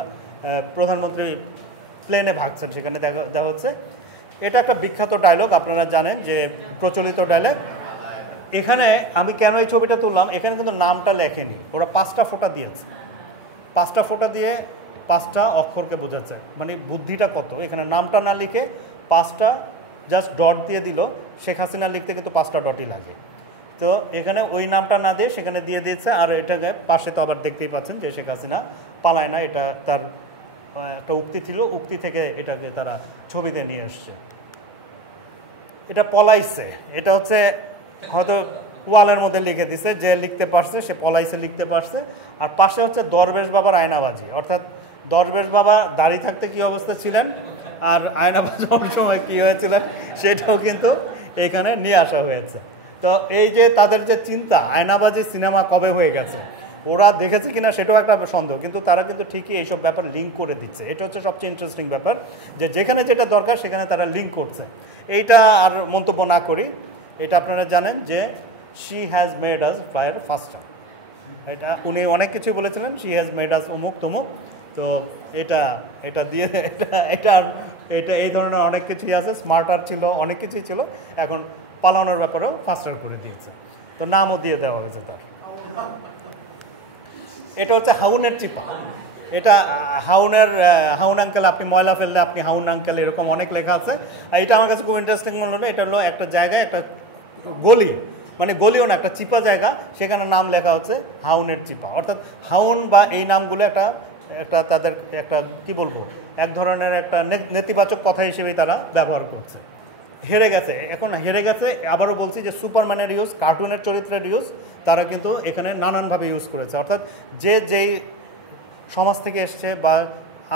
প্রধানমন্ত্রী প্লেনে ভাগছেন, সেখানে দেখা হচ্ছে। এটা একটা বিখ্যাত ডায়লগ, আপনারা জানেন যে প্রচলিত ডায়লগ। এখানে আমি কেন এই ছবিটা তুললাম, এখানে কিন্তু নামটা লেখেনি, ওরা 5টা ফোঁটা দিয়েছে, 5টা ফোঁটা দিয়ে 5টা অক্ষরকে বোঝাচ্ছে, মানে বুদ্ধিটা কত। এখানে নামটা না লিখে 5টা জাস্ট ডট দিয়ে দিল, শেখ হাসিনা লিখতে কিন্তু 5টা ডটই লাগে, তো এখানে ওই নামটা না দিয়ে সেখানে দিয়ে দিয়েছে। আর এটাকে পাশে তো আবার দেখতেই পাচ্ছেন যে শেখ হাসিনা পালায় না, এটা তার একটা উক্তি ছিল, উক্তি থেকে এটাকে তারা ছবিতে নিয়ে আসছে। এটা পলাইছে, এটা হচ্ছে হয়তো ওয়ালের মধ্যে লিখে দিছে, যে লিখতে পারছে সে পলাইছে লিখতে পারছে। আর পাশে হচ্ছে দরবেশ বাবার আয়নাবাজি, অর্থাৎ দরবেশ বাবা দাড়ি থাকতে কি অবস্থা ছিলেন আর আয়নাবাজি হওয়ার সময় কী হয়েছিলেন সেটাও কিন্তু এখানে নিয়ে আসা হয়েছে। তো এই যে তাদের যে চিন্তা, আয়নাবাজি সিনেমা কবে হয়ে গেছে, ওরা দেখেছে কিনা সেটাও একটা সন্দেহ, কিন্তু তারা কিন্তু ঠিকই এইসব ব্যাপার লিঙ্ক করে দিচ্ছে। এটা হচ্ছে সবচেয়ে ইন্টারেস্টিং ব্যাপার, যে যেখানে যেটা দরকার সেখানে তারা লিঙ্ক করছে। এইটা আর মন্তব্য না করি, এটা আপনারা জানেন যে she has made us flyer ফাস্টার, এটা উনি অনেক কিছুই বলেছিলেন, শি হ্যাজ মেড আস অমুক তমুক। তো এটা দিয়ে এটা এই ধরনের অনেক কিছুই আছে, স্মার্টার ছিল, অনেক কিছুই ছিল, এখন পালানোর ব্যাপারেও ফাস্টার করে দিয়েছে, তো নামও দিয়ে দেওয়া হয়েছে তার। এটা হচ্ছে হাউনের চিপা, এটা হাউন আঙ্কেল, আপনি ময়লা ফেললে আপনি হাউন আঙ্কেল, এরকম অনেক লেখা আছে। আর এটা আমার কাছে খুব ইন্টারেস্টিং মনে হলো, এটা হলো একটা জায়গায় একটা গলি, মানে গলিও না, একটা চিপা জায়গা, সেখানে নাম লেখা হচ্ছে হাউনের চিপা, অর্থাৎ হাউন বা এই নামগুলো একটা তাদের একটা কি বলবো, এক ধরনের একটা নেতিবাচক কথা হিসেবেই তারা ব্যবহার করছে। হেরে গেছে, এখন হেরে গেছে, আবারও বলছি যে সুপারম্যানের ইউজ, কার্টুনের চরিত্রের ইউজ তারা কিন্তু এখানে নানানভাবে ইউজ করেছে, অর্থাৎ যেই সমাজ থেকে এসছে বা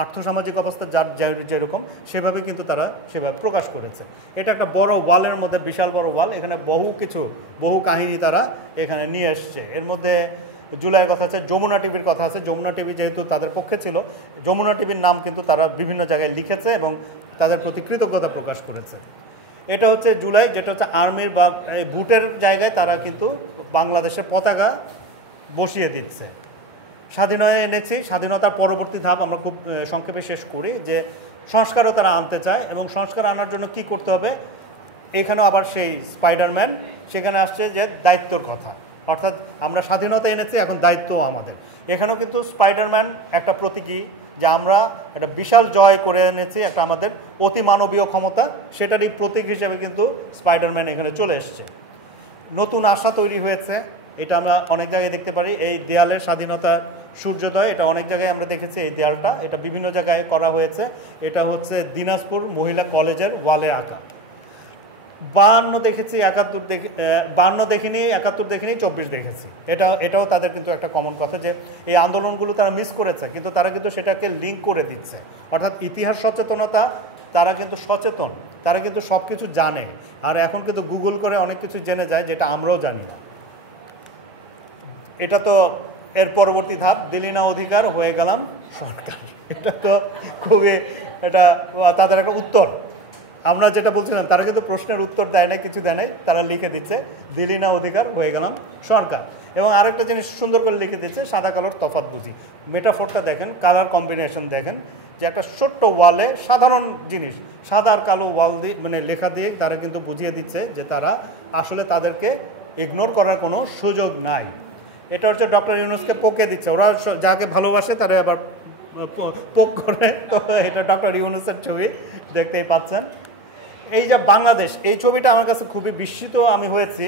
আর্থসামাজিক অবস্থা যার যেরকম সেভাবে কিন্তু তারা সেভাবে প্রকাশ করেছে। এটা একটা বড় ওয়ালের মধ্যে, বিশাল বড় ওয়াল, এখানে বহু কাহিনী তারা এখানে নিয়ে এসছে। এর মধ্যে জুলাইয়ের কথা আছে, যমুনা টিভির কথা আছে। যমুনা টিভি যেহেতু তাদের পক্ষে ছিল, যমুনা টিভির নাম কিন্তু তারা বিভিন্ন জায়গায় লিখেছে এবং তাদের প্রতি কৃতজ্ঞতা প্রকাশ করেছে। এটা হচ্ছে জুলাই, যেটা হচ্ছে আর্মির বা বুটের জায়গায় তারা কিন্তু বাংলাদেশের পতাকা বসিয়ে দিচ্ছে। স্বাধীনতা এনেছি, স্বাধীনতার পরবর্তী ধাপ আমরা খুব সংক্ষেপে শেষ করি, যে সংস্কারও তারা আনতে চায়, এবং সংস্কার আনার জন্য কি করতে হবে, এখানেও আবার সেই স্পাইডারম্যান সেখানে আসছে যে দায়িত্বর কথা, অর্থাৎ আমরা স্বাধীনতা এনেছি, এখন দায়িত্ব আমাদের। এখানেও কিন্তু স্পাইডারম্যান একটা প্রতীকী, যে আমরা একটা বিশাল জয় করে এনেছি, একটা আমাদের অতি মানবীয় ক্ষমতা, সেটারই প্রতীক হিসেবে কিন্তু স্পাইডারম্যান এখানে চলে এসছে। নতুন আশা তৈরি হয়েছে, এটা আমরা অনেক জায়গায় দেখতে পারি। এই দেয়ালের স্বাধীনতার সূর্যোদয়, এটা অনেক জায়গায় আমরা দেখেছি, এই দেয়ালটা এটা বিভিন্ন জায়গায় করা হয়েছে। এটা হচ্ছে দিনাজপুর মহিলা কলেজের ওয়ালে আঁকা। 52 দেখেছি, 52 দেখিনি, 71 দেখিনি, 24 দেখেছি। এটাও তাদের কিন্তু একটা কমন কথা, যে এই আন্দোলনগুলো তারা মিস করেছে, কিন্তু তারা কিন্তু সেটাকে লিঙ্ক করে দিচ্ছে, অর্থাৎ ইতিহাস সচেতনতা, তারা কিন্তু সচেতন, তারা কিন্তু সব কিছু জানে, আর এখন কিন্তু গুগল করে অনেক কিছু জেনে যায় যেটা আমরাও জানি না। এটা তো এর পরবর্তী ধাপ, দিলি না অধিকার, হয়ে গেলাম সরকার। এটা তো খুবই, এটা তাদের একটা উত্তর। আমরা যেটা বলছিলাম, তারা কিন্তু প্রশ্নের উত্তর দেয় না, কিছু দেয় নাই, তারা লিখে দিচ্ছে দিলি না অধিকার, হয়ে গেলাম সরকার। এবং আরেকটা জিনিস সুন্দর করে লিখে দিচ্ছে, সাদা কালোর তফাৎ বুঝি। মেটাফোরটা দেখেন, কালার কম্বিনেশন দেখেন, যে একটা ছোট্ট ওয়ালে সাধারণ জিনিস সাদা আর কালো ওয়াল দিয়ে মানে লেখা দিয়ে তারা কিন্তু বুঝিয়ে দিচ্ছে যে তারা আসলে তাদেরকে ইগনোর করার কোনো সুযোগ নাই। এটা হচ্ছে ডক্টর ইউনূসকে পোকে দিচ্ছে, ওরা যাকে ভালোবাসে তারা আবার পোক করে। তো এটা ডক্টর ইউনূসের ছবি দেখতেই পাচ্ছেন। এই যে বাংলাদেশ, এই ছবিটা আমার কাছে খুবই বিস্মিত আমি হয়েছি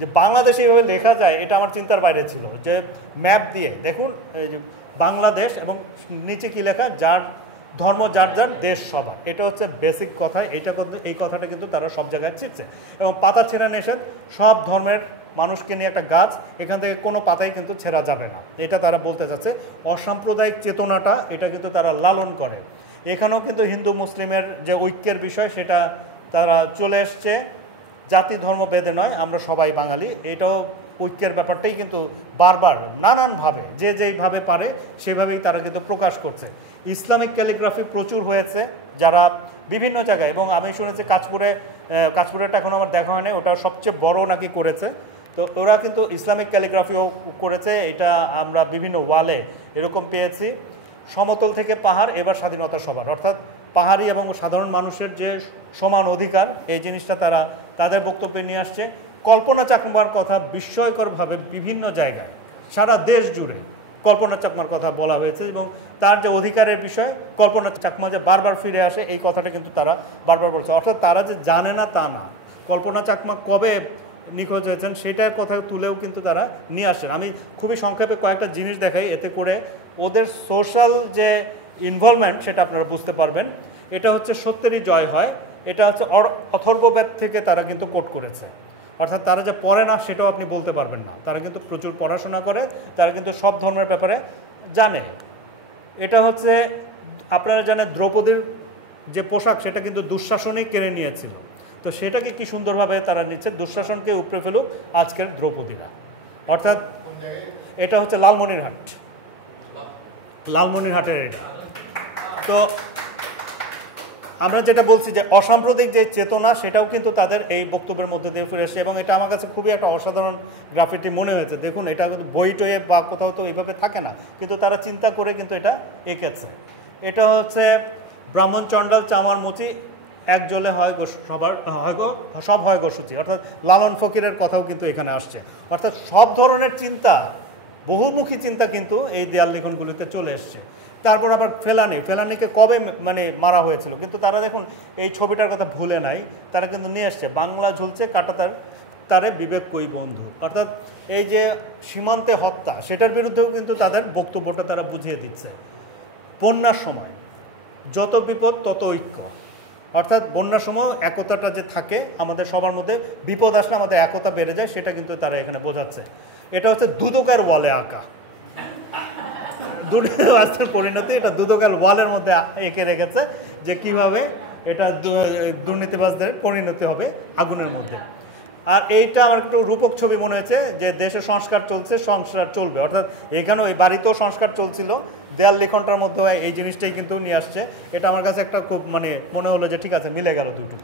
যে বাংলাদেশ এইভাবে লেখা যায়, এটা আমার চিন্তার বাইরে ছিল। যে ম্যাপ দিয়ে দেখুন এই যে বাংলাদেশ এবং নিচে কি লেখা, যার ধর্ম যার যার দেশ সবার, এটা হচ্ছে বেসিক কথা। এই কথাটা কিন্তু তারা সব জায়গায় ছিটছে। এবং পাতা ছেঁড়া নিষেধ, সব ধর্মের মানুষকে নিয়ে একটা গাছ, এখান থেকে কোনো পাতাই কিন্তু ছেঁড়া যাবে না, এটা তারা বলতে চাচ্ছে। অসাম্প্রদায়িক চেতনাটা এটা কিন্তু তারা লালন করে। এখানেও কিন্তু হিন্দু মুসলিমের যে ঐক্যের বিষয় সেটা তারা চলে এসছে, জাতি ধর্ম ভেদে নয়, আমরা সবাই বাঙালি, এটাও ঐক্যের ব্যাপারটাই কিন্তু বারবার নানানভাবে যে যেইভাবে পারে সেভাবেই তারা কিন্তু প্রকাশ করছে। ইসলামিক ক্যালিগ্রাফি প্রচুর হয়েছে যারা বিভিন্ন জায়গায়, এবং আমি শুনেছি কাঁচপুরেরটা এখন আমার দেখা হয়নি, ওটা সবচেয়ে বড় নাকি করেছে। তো ওরা কিন্তু ইসলামিক ক্যালিগ্রাফিও করেছে, এটা আমরা বিভিন্ন ওয়ালে এরকম পেয়েছি। সমতল থেকে পাহাড়, এবার স্বাধীনতা সবার, অর্থাৎ পাহাড়ি এবং সাধারণ মানুষের যে সমান অধিকার, এই জিনিসটা তারা তাদের বক্তব্যে নিয়ে আসছে। কল্পনা চাকমার কথা বিস্ময়করভাবে বিভিন্ন জায়গায় সারা দেশ জুড়ে কল্পনা চাকমার কথা বলা হয়েছে, এবং তার যে অধিকারের বিষয় কল্পনা চাকমা যে বারবার ফিরে আসে এই কথাটা কিন্তু তারা বারবার বলছে। অর্থাৎ তারা যে জানে না তা না, কল্পনা চাকমা কবে নিখোঁজ হয়েছেন সেটার কথা তুলেও কিন্তু তারা নিয়ে আসেন। আমি খুবই সংক্ষেপে কয়েকটা জিনিস দেখাই, এতে করে ওদের সোশ্যাল যে ইনভলভমেন্ট সেটা আপনারা বুঝতে পারবেন। এটা হচ্ছে সত্যেরই জয় হয়, এটা হচ্ছে অথর্ববেদ থেকে তারা কিন্তু কোট করেছে। অর্থাৎ তারা যে পড়ে না সেটাও আপনি বলতে পারবেন না, তারা কিন্তু প্রচুর পড়াশোনা করে, তারা কিন্তু সব ধর্মের ব্যাপারে জানে। এটা হচ্ছে আপনারা জানেন দ্রৌপদীর যে পোশাক সেটা কিন্তু দুঃশাসনই কেড়ে নিয়েছিল, তো সেটাকে কি সুন্দরভাবে তারা নিচ্ছে, দুঃশাসনকে উপড়ে ফেলুক আজকের দ্রৌপদীরা। অর্থাৎ এটা হচ্ছে লালমনিরহাটের এটা। তো আমরা যেটা বলছি যে অসাম্প্রদায়িক যে চেতনা সেটাও কিন্তু তাদের এই বক্তব্যের মধ্যে দিয়ে ফিরে আসে, এবং এটা আমার কাছে খুবই একটা অসাধারণ গ্রাফিটি মনে হয়েছে। দেখুন এটা কিন্তু বই টয়ে বা কোথাও তো এইভাবে থাকে না, কিন্তু তারা চিন্তা করে কিন্তু এটা এঁকেছে। এটা হচ্ছে ব্রাহ্মণ চণ্ডাল চামার মুচি এক জলে হয় গো সবার সব হয় গো সূচি, অর্থাৎ লালন ফকিরের কথাও কিন্তু এখানে আসছে। অর্থাৎ সব ধরনের চিন্তা, বহুমুখী চিন্তা কিন্তু এই দেয়াল লিখনগুলিতে চলে এসছে। তারপর আবার ফেলানিকে কবে মানে মারা হয়েছিল, কিন্তু তারা দেখুন এই ছবিটার কথা ভুলে নাই, তারা কিন্তু নিয়ে আসছে বাংলা ঝুলছে কাঁটাতার তারে বিবেক কই বন্ধু। অর্থাৎ এই যে সীমান্তে হত্যা সেটার বিরুদ্ধেও কিন্তু তাদের বক্তব্যটা তারা বুঝিয়ে দিচ্ছে। বন্যার সময় যত বিপদ তত ঐক্য, অর্থাৎ বন্যার সময় একতাটা যে থাকে আমাদের সবার মধ্যে, বিপদ আসলে আমাদের একতা বেড়ে যায়, সেটা কিন্তু তারা এখানে বোঝাচ্ছে। এটা হচ্ছে দুদকের ওয়ালে আঁকা, দুর্নীতিবাজদের পরিণতি এটা দুদকের ওয়ালের মধ্যে এঁকে রেখেছে যে কিভাবে এটা দুর্নীতিবাজদের পরিণতি হবে আগুনের মধ্যে। আর এইটা আমার একটু রূপক ছবি মনে হয়েছে যে দেশে সংস্কার চলছে, সংস্কার চলবে, অর্থাৎ এখানেও এই বাড়িতেও সংস্কার চলছিল, দেয়াল লিখনটার মধ্যে এই জিনিসটাই কিন্তু নিয়ে আসছে। এটা আমার কাছে একটা খুব মানে মনে হলো যে ঠিক আছে, মিলে গেল দুটো।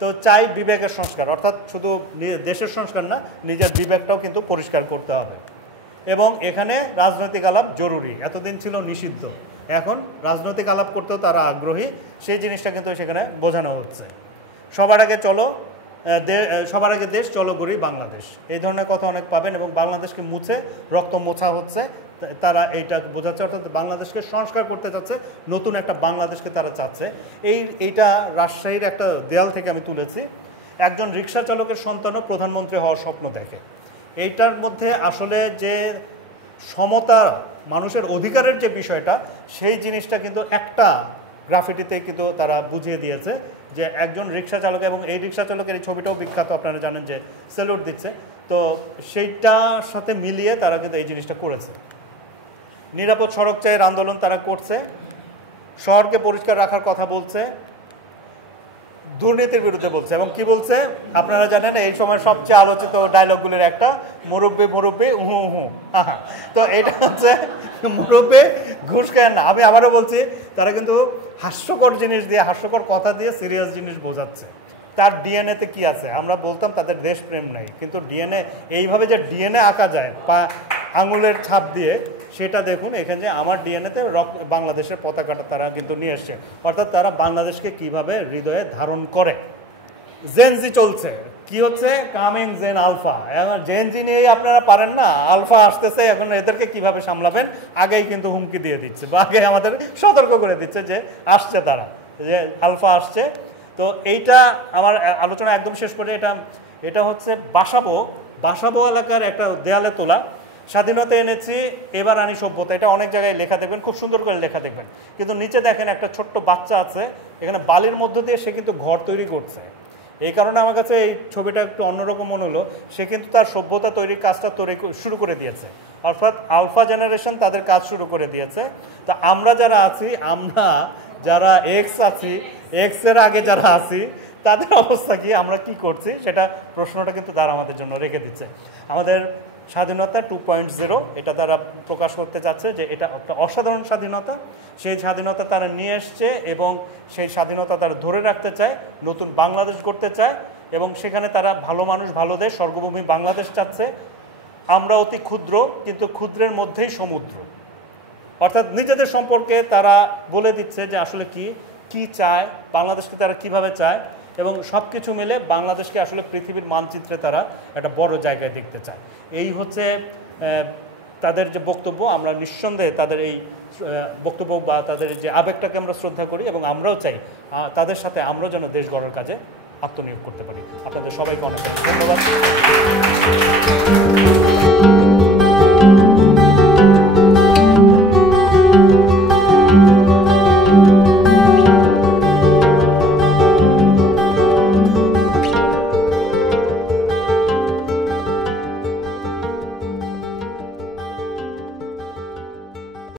তো চাই বিবেকের সংস্কার, অর্থাৎ শুধু দেশের সংস্কার না, নিজের বিবেকটাও কিন্তু পরিষ্কার করতে হবে। এবং এখানে রাজনৈতিক আলাপ জরুরি, এতদিন ছিল নিষিদ্ধ, এখন রাজনৈতিক আলাপ করতেও তারা আগ্রহী, সেই জিনিসটা কিন্তু সেখানে বোঝানো হচ্ছে। সবার আগে দেশ চলো গড়ি বাংলাদেশ, এই ধরনের কথা অনেক পাবেন। এবং বাংলাদেশকে মুছে রক্ত মোছা হচ্ছে, তারা এইটা বোঝাচ্ছে, অর্থাৎ বাংলাদেশকে সংস্কার করতে চাচ্ছে, নতুন একটা বাংলাদেশকে তারা চাচ্ছে। এইটা রাজশাহীর একটা দেয়াল থেকে আমি তুলেছি। একজন রিক্সা চালকের সন্তানও প্রধানমন্ত্রী হওয়ার স্বপ্ন দেখে। এইটার মধ্যে আসলে যে সমতা, মানুষের অধিকারের যে বিষয়টা, সেই জিনিসটা কিন্তু একটা গ্রাফিটিতে কিন্তু তারা বুঝিয়ে দিয়েছে যে একজন রিক্সা চালক, এবং এই রিক্সা চালকের এই ছবিটাও বিখ্যাত, আপনারা জানেন যে স্যালুট দিচ্ছে, তো সেইটার সাথে মিলিয়ে তারা কিন্তু এই জিনিসটা করেছে। নিরাপদ সড়ক চাইয়ের আন্দোলন তারা করছে, শহরকে পরিষ্কার রাখার কথা বলছে, দুর্নীতির বিরুদ্ধে বলছে। এবং কি বলছে আপনারা জানেন, এই সময় সবচেয়ে আলোচিত ডায়লগগুলির একটা, মুরব্বি উহু উহু। তো এটা হচ্ছে মুরব্বি ঘুষ খায় না। আমি আবারও বলছি, তারা কিন্তু হাস্যকর জিনিস দিয়ে, হাস্যকর কথা দিয়ে সিরিয়াস জিনিস বোঝাচ্ছে। তার ডিএনএতে কি আছে, আমরা বলতাম তাদের দেশপ্রেম নেই, কিন্তু ডিএনএ এইভাবে যে ডিএনএ আঁকা যায় আঙুলের ছাপ দিয়ে, সেটা দেখুন এখানে যে আমার ডিএনএতে বাংলাদেশের পতাকাটা তারা কিন্তু নিয়ে এসছে, অর্থাৎ তারা বাংলাদেশকে কিভাবে হৃদয়ে ধারণ করে। জেনজি চলছে, কি হচ্ছে, কামিং জেন আলফা। এখন জেনজি নিয়েই আপনারা পারেন না, আলফা আসতেছে, এখন এদেরকে কিভাবে সামলাবেন আগেই কিন্তু হুমকি দিয়ে দিচ্ছে, বা আগে আমাদের সতর্ক করে দিচ্ছে যে আসছে তারা, যে আলফা আসছে। তো এইটা আমার আলোচনা একদম শেষ করে, এটা হচ্ছে বাসাবো এলাকার একটা দেয়ালে তোলা, স্বাধীনতা এনেছি এবার আনি সভ্যতা। এটা অনেক জায়গায় লেখা দেখবেন, খুব সুন্দর করে লেখা দেখবেন, কিন্তু নিচে দেখেন একটা ছোট্ট বাচ্চা আছে, এখানে বালির মধ্য দিয়ে সে কিন্তু ঘর তৈরি করছে। এই কারণে আমার কাছে এই ছবিটা একটু অন্যরকম মনে হলো, সে কিন্তু তার সভ্যতা তৈরির কাজটা শুরু করে দিয়েছে, অর্থাৎ আলফা জেনারেশন তাদের কাজ শুরু করে দিয়েছে। তা আমরা যারা আছি, আমরা যারা এক্স আছি, এক্স এর আগে যারা আছি, তাদের অবস্থা কি, আমরা কি করছি, সেটা প্রশ্নটা কিন্তু তারা আমাদের জন্য রেখে দিচ্ছে। আমাদের স্বাধীনতা 2.0 এটা তারা প্রকাশ করতে চাচ্ছে যে এটা একটা অসাধারণ স্বাধীনতা, সেই স্বাধীনতা তারা নিয়ে এসছে এবং সেই স্বাধীনতা তারা ধরে রাখতে চায়, নতুন বাংলাদেশ গড়তে চায়, এবং সেখানে তারা ভালো মানুষ ভালো দেশ স্বর্গভূমি বাংলাদেশ চাচ্ছে। আমরা অতি ক্ষুদ্র, কিন্তু ক্ষুদ্রের মধ্যেই সমুদ্র, অর্থাৎ নিজেদের সম্পর্কে তারা বলে দিচ্ছে যে আসলে কি চায়, বাংলাদেশকে তারা কিভাবে চায়, এবং সব কিছু মিলে বাংলাদেশকে আসলে পৃথিবীর মানচিত্রে তারা একটা বড় জায়গায় দেখতে চায়। এই হচ্ছে তাদের যে বক্তব্য। আমরা নিঃসন্দেহে তাদের এই বক্তব্য বা তাদের যে আবেগটাকে আমরা শ্রদ্ধা করি, এবং আমরাও চাই তাদের সাথে আমরা যেন দেশ গড়ার কাজে আত্মনিয়োগ করতে পারি। আপনাদের সবাইকে অনেক ধন্যবাদ।